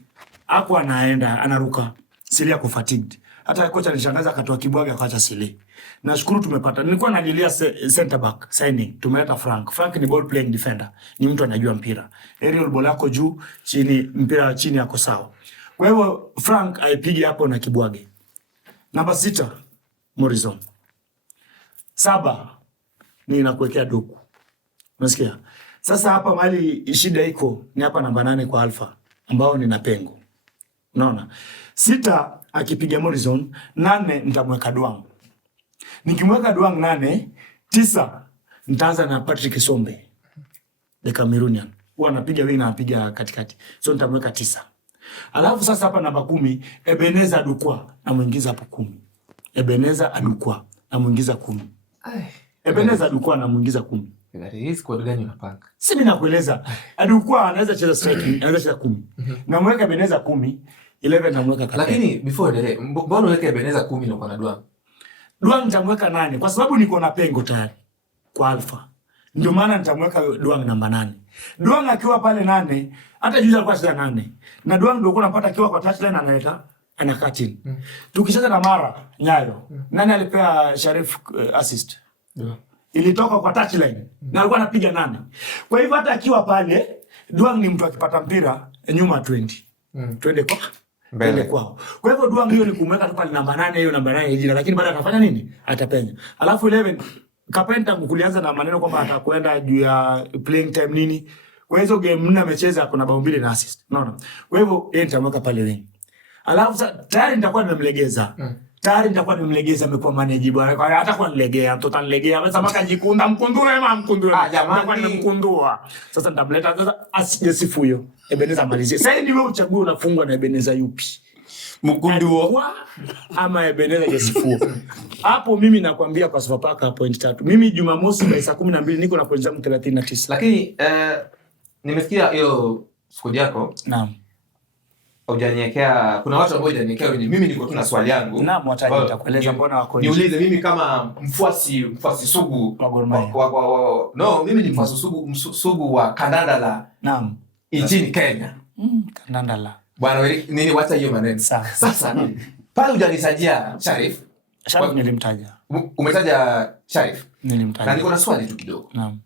hapo anaruka. Sili ya kufatigued. Hata kocha alishangaza akatoa Kibwage akaacha Sili. Nashukuru tumepata. Nilikuwa nalilia center back signing. Tumeleta Frank. Frank ni ball playing defender. Ni mtu anajua mpira. Aerial ball yako juu, chini mpira chini yako sawa. Kwa hivyo Frank aipige hapo na Kibwage. Namba 6 Morrison. 7 ni nakuwekea Doku. Unasikia? Sasa hapa mali shida iko ni hapa namba 8 kwa Alpha ambao nina pengo. Unaona? 6 akipiga Morrison, 8 nitamweka Duang. Nikimweka Duang 8, 9 nitaanza na Patrick Sombe. The Cameroonian. Huwa anapiga wingi na anapiga katikati. So nitamweka 9. Alafu sasa hapa namba 10, Ebenezer Adukwa na muingiza hapo 10. Ebenezer Adukwa na muingiza 10. Ebenezer Adukwa na muingiza 10. Hii squad gani unapanga? Si mimi nakueleza. Adukwa anaweza cheza striking, anaweza cheza 10. Na mweka Ebenezer 10, 11 na mweka kapteni. Lakini before endelee, mbona unaweka Ebenezer 10 na uko na Duang? Duang nitamweka 8 kwa sababu niko na pengo tayari kwa Alpha. Ndio maana nitamweka Duang namba 8. Duang akiwa pale 8, hata juzi alikuwa anacheza 8. Na Duang ndio unapata akiwa kwa touchline analeta anakaa chini. Tukicheza na Mara Nyayo, nani alipea Sharif assist? Ilitoka kwa touchline na alikuwa anapiga 8. Kwa hivyo hata akiwa pale Duang ni mtu akipata mpira nyuma 20. Twende kwa mbele kwao. Kwa hivyo Duang hiyo ni kumweka tu pale namba 8, hiyo namba 8 jina, lakini baada atafanya nini? Atapenya. Alafu 11 Kapenta kulianza na maneno kwamba atakwenda juu ya playing time nini. Kwa hizo game 4 amecheza kuna bao 2 na assist. Unaona? Kwa hivyo yeye nitamweka pale wengi. Alafu tayari nitakuwa nimemlegeza. Tayari nitakuwa nimemlegeza, amekuwa manage bwana. Kwa hiyo hatakuwa nilegea, mtoto anilegea. Sasa maka jikunda mkundure ama mkundure. Jamani nimkundua. Sasa nitamleta sasa asijesifu huyo. Ebenezer malizie. Sasa ndio wewe uchague unafungwa na Ebenezer yupi? Mkunduo ama Ebenezer jesifu. Hapo mimi nakwambia kwa Sofapaka point 3. Mimi Jumamosi saa 12 niko na point zangu 39. Lakini nimesikia hiyo squad yako. Naam. Hujaniwekea, kuna watu ambao hujaniwekea wenyewe. Mimi niko tu na swali yangu. Naam, wataje nitakueleza mbona wako nje. Niulize mimi kama mfuasi sugu wa Gor Mahia. No, mimi ni mfuasi sugu wa kandanda la nchini Kenya. Kandanda la. Bwana nini wacha hiyo maneno. Sasa pale hujanisajia Sharif. Sharif nilimtaja. Umetaja Sharif? Nilimtaja. Na niko na swali tu kidogo. Naam.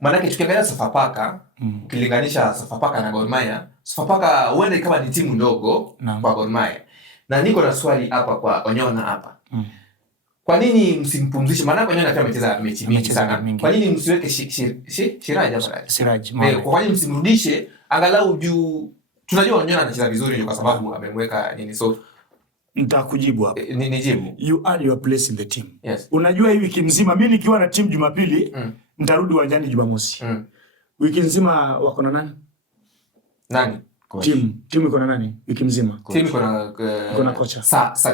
Maana tukiangalia Sofapaka, ukilinganisha Sofapaka na Gor Mahia, Sofapaka huenda kama ni timu ndogo kwa Gor Mahia. Na niko na swali hapa kwa Onyona hapa. Kwa nini msimpumzishe? Maana Onyona pia amecheza mechi mingi sana. Kwa nini msiweke Shiraji hapa? Siraji. Kwa nini msimrudishe angalau juu tunajua Onyona anacheza vizuri kwa sababu amemweka nini, so nitakujibu hapo. Nijibu. You earn your place in the team. Yes. Unajua hii wiki mzima mimi nikiwa na timu Jumapili, nitarudi uwanjani Jumamosi. Wiki nzima wako na nani? Nani? Timu iko na nani? Wiki mzima. Timu iko na kocha.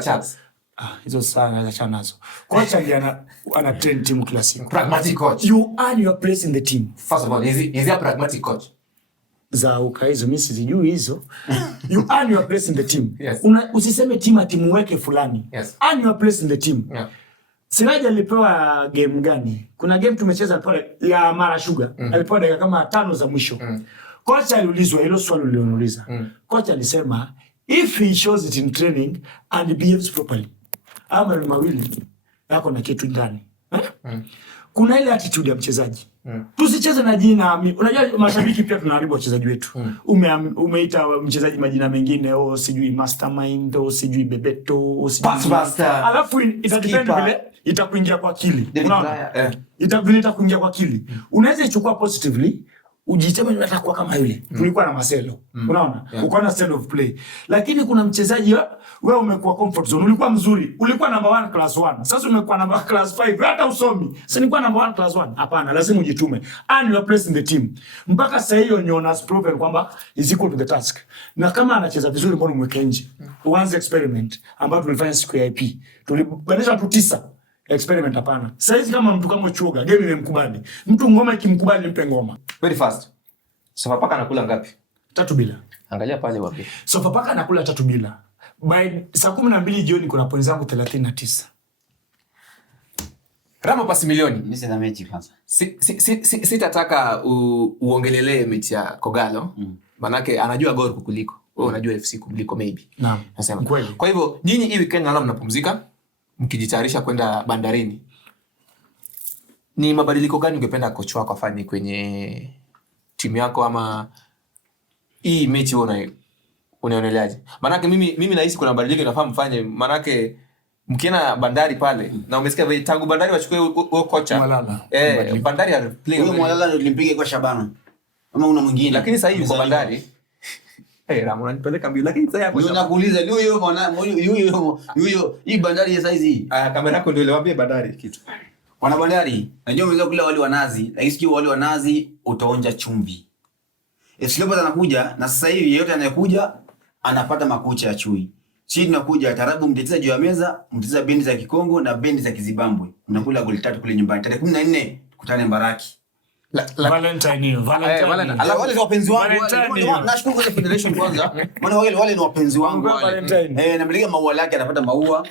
Charles. Hizo saa naweza nazo. Kocha ndiye ana train timu kila siku. Pragmatic coach. You earn your place in the team. First of all, is he a pragmatic coach? Za ukaizo mimi sijui hizo. You earn your place in the team. Yes. Usiseme timu weke fulani. Yes. Earn your place in the team. Yeah. Siraji alipewa game gani? Kuna game tumecheza pale ya Mara Sugar. Alipewa dakika kama 5 za mwisho. Kocha aliulizwa hilo swali ulioniuliza. Kocha alisema if he shows it in training and behaves properly, ama ni mawili yako na kitu ndani. Kuna ile attitude ya mchezaji. Tusicheze na jina. Unajua mashabiki pia tunaharibu wachezaji wetu. Umeita mchezaji majina mengine, sijui mastermind, sijui Bebeto, sijui alafu itadepend vile itakuingia kwa akili. Unaona? Itakuingia kwa akili. Unaweza ichukua positively, ujisema nataka kuwa kama yule. Tulikuwa na Marcelo. Unaona? Uko na style of play. Lakini kuna mchezaji wewe umekuwa comfort zone. Ulikuwa mzuri. Ulikuwa number 1 class 1. Sasa umekuwa number class 5. Hata usomi. Sasa nilikuwa number 1 class 1. Hapana, lazima ujitume. Earn your place in the team. Mpaka sasa hiyo Nyona has proven kwamba is equal to the task. Na kama anacheza vizuri mbona umweke nje? Once experiment ambayo tulifanya siku ya IP. Tulibadilisha tu 9. Experiment hapana. Saizi kama mtu kama Chuoga, game imemkubali. Mtu ngoma ikimkubali mpe ngoma. Very fast. Sofapaka anakula ngapi? 3-0. Angalia pale wapi. Sofapaka anakula 3-0. By saa 12 jioni kuna point zangu 39. Rama pasi milioni. Mimi sina mechi kwanza. Sitataka uongelelee mechi ya Kogalo. Manake anajua Gor kukuliko. Wewe unajua FC kukuliko maybe. Naam. Nasema. Kwa hivyo nyinyi hii weekend naona mnapumzika mkijitayarisha kwenda bandarini. Ni mabadiliko gani ungependa kocha wako afanye kwenye timu yako, ama hii mechi unaoneleaje? Manake mimi nahisi kuna mabadiliko inafaa mfanye, manake mkiena Bandari pale na umesikia vile tangu Bandari wachukue huo kocha Malala. Bandari ya play huyo Malala ndio tulimpiga kwa Shabana ama una mwingine, lakini sasa hivi kwa Bandari Ramo unanipeleka mbio, lakini sasa hapo nakuuliza huyo hii Bandari ya saizi kamera yako ndio ile Bandari kitu wana Bandari najua umeweza kula wali wa nazi, lakini sio wali wa nazi utaonja chumvi. Leopards anakuja na sasa hivi yeyote anayekuja anapata makucha ya chui. Sisi tunakuja tarabu, mteteza juu ya meza, mteteza bendi za Kikongo na bendi za Kizimbabwe. Unakula goli 3 kule nyumbani. Tarehe 14 tukutane Mbaraki. Valentine. Wale ni wapenzi wangu. Nashukuru kwa federation kwanza. Maana wale ni wapenzi wangu. Na mliga maua lake anapata maua.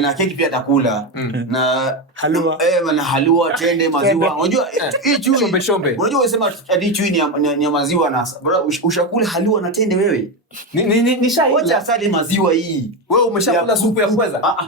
Na keki pia atakula. Na halua. Na halua, tende, maziwa. Unajua hii chui shombe. Unajua unasema hadi chui ni maziwa na ushakula halua na tende wewe. Ni shai. Wacha asali maziwa hii. Wewe umeshakula supu ya pweza?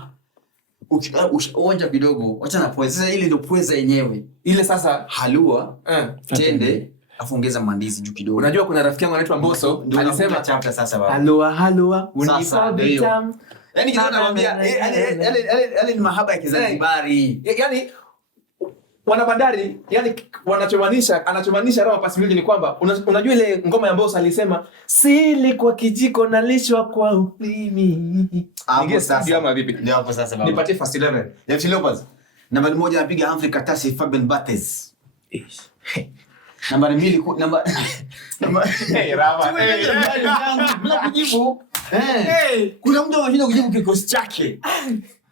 Uonja kidogo, wacha na pweza. Sasa ile ndio pweza yenyewe. Ile sasa halua, tende, afu ongeza mandizi juu kidogo. Unajua kuna rafiki yangu anaitwa Mbosso, alisema chapter sasa baba. Halua, unipa vitam. Yaani kidogo nakwambia, yale ni mahaba ya Kizanzibari. Yaani wana Bandari, yani anachomaanisha Rama Pasimili ni kwamba unajua ile ngoma ya Mbosso alisema sili kwa kijiko nalishwa kwa ulimi. Hapo sasa ama vipi? Ndio hapo sasa baba. Nipatie first 11. FC Leopards. Nambari 1 anapiga Humphrey Katasi Fabian Barthez. Nambari 2 namba Rama. Bila kujibu. Kuna mtu anashinda kujibu kikosi chake.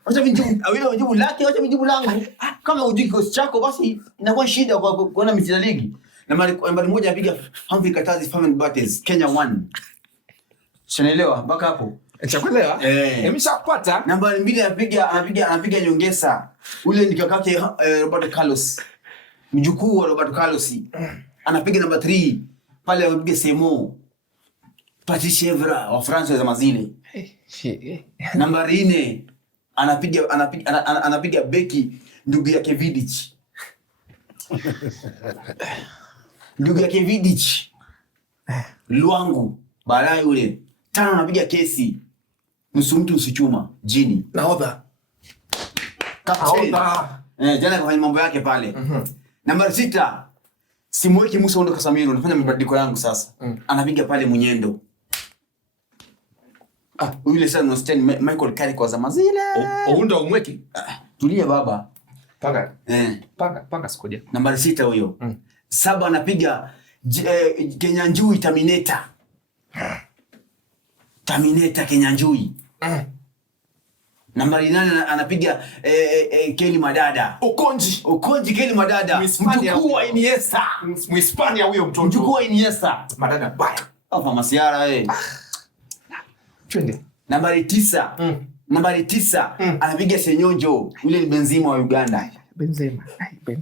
Wacha mjibu lake, wacha mjibu langu. Kama hujui kikosi chako basi inakuwa shida kwa kuona michezo ya ligi. Nambari 1 anapiga Humphrey Katasi Fabian Barthez Kenya 1. Unaelewa mpaka hapo? Chakuelewa? Nimeshapata. Nambari 2 anapiga Nyongesa. Ule ni kakake Roberto Carlos. Mjukuu wa Roberto Carlos. Anapiga namba 3. Pale anapiga Semo. Patrice Evra wa France za mazile. Nambari 4 anapiga beki ndugu yake Vidic. Ndugu yake Vidic. Luangu baadaye ule. 5 anapiga Kesi. Nusu mtu usichuma jini. Nahodha. Jana kafanya mambo yake pale. Nambari 6 simweki Musa Ondo Casemiro, nafanya mabadiliko yangu sasa. Anapiga pale Munyendo. Yule sasa no stand Michael Carrick kwa zama zile. Ounda umweki. Tulia baba. Panga. Panga sikoja. Nambari 6 huyo. 7 anapiga Kenyanjui Terminator. Terminator Kenyanjui. Nambari 8 anapiga Kelly Madada. Okonji Kelly Madada. Mjukuu wa Iniesta. Mhispania huyo mtoto. Mjukuu wa Iniesta. Madada baya. Hapa Masiara Twende. Nambari 9. Nambari 9 anapiga Senyonjo. Yule ni Benzema wa Uganda.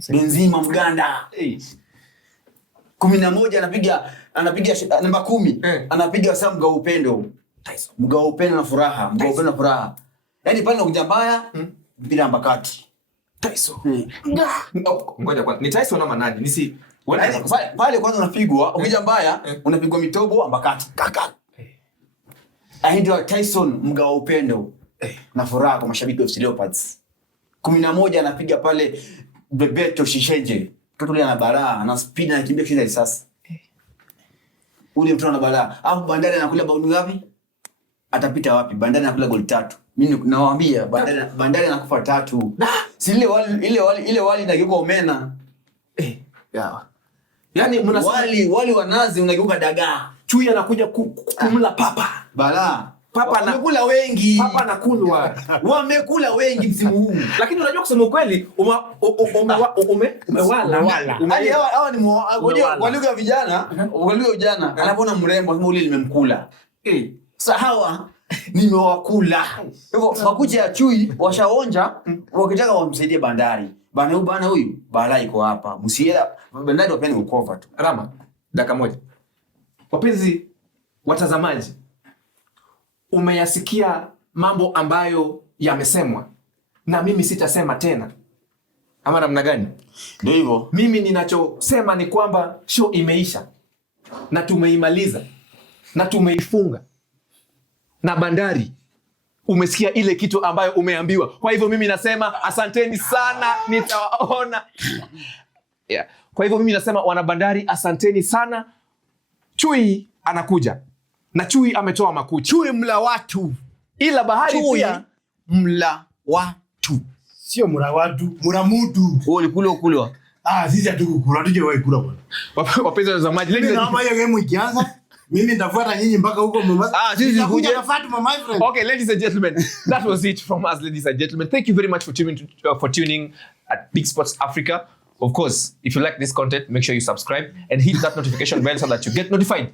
Benzema Mganda. 11 anapiga namba 10. Anapiga Sam Mgao Upendo. Mgao Upendo na Furaha. Mgao Upendo na Furaha. Yaani pale unakuja mbaya mpira mbakati. Tyson. Ngoja kwanza. Ni Tyson ama nani? Nisi pale kwanza unapigwa, ukija mbaya unapigwa mitobo mbakati. Kaka. Ndio Tyson Mgao Upendo na Furaha kwa mashabiki wa FC Leopards. 11 anapiga pale Bebeto Shishenje. Mtoto yule ana balaa, ana speed na anakimbia kisha risasi. Ule mtoto ana balaa. Hapo Bandari anakula bao ngapi? Atapita wapi? Bandari anakula goli 3. Mimi nawaambia Bandari anakufa 3. Si ile wali inageuka omena. Yaani wali wa nazi unageuka dagaa. Chui anakuja kumla papa. Balaa. Papa anakula wengi. Papa anakulwa. Wamekula wengi msimu huu. Lakini unajua kusema ukweli umewala. Hali hawa ni kwa lugha vijana, kwa lugha vijana anapoona mrembo kama ule nimemkula. Sasa hawa nimewakula. Hivyo makucha ya chui washaonja wakitaka wamsaidie Bandari. Bana huyu balaa iko hapa. Msiela Bandari wapeni ukova tu. Rama, dakika moja. Wapenzi watazamaji, umeyasikia mambo ambayo yamesemwa na mimi sitasema tena. Ama namna gani? Ndio hivyo. Mimi ninachosema ni kwamba show imeisha na tumeimaliza na tumeifunga. Na Bandari umesikia ile kitu ambayo umeambiwa. Kwa hivyo mimi nasema asanteni sana, nitawaona. Yeah. Kwa hivyo mimi nasema Wanabandari, asanteni sana. Chui anakuja. Na Chui ametoa makucha. Chui mla watu. Ila bahari Chui pia mla watu. Sio mura watu, mura mutu. Ulikulwa. Sisi hatukukula, hatujawahi kula bwana. Wapenzi watazamaji, Mimi naomba hiyo game ikianza, mimi nitafuata nyinyi mpaka huko Mombasa. Sisi kuja na Fatuma, my friend. Okay, ladies and gentlemen, that was it from us, ladies and gentlemen. Thank you very much for tuning at Big Sports Africa. Of course, if you like this content, make sure you subscribe and hit that notification bell so that you get notified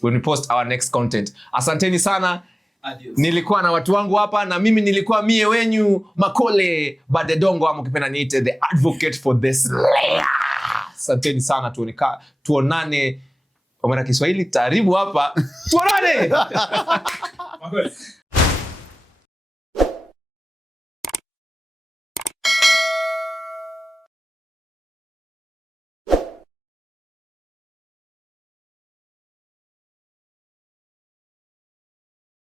when we post our next content. Asanteni sana. Adios. Nilikuwa na watu wangu hapa na mimi nilikuwa mie wenyu Makole Badedongo, ama ukipenda niite the advocate for this layer. Asanteni sana, tuonane. Omera Kiswahili taaribu hapa. Tuonane.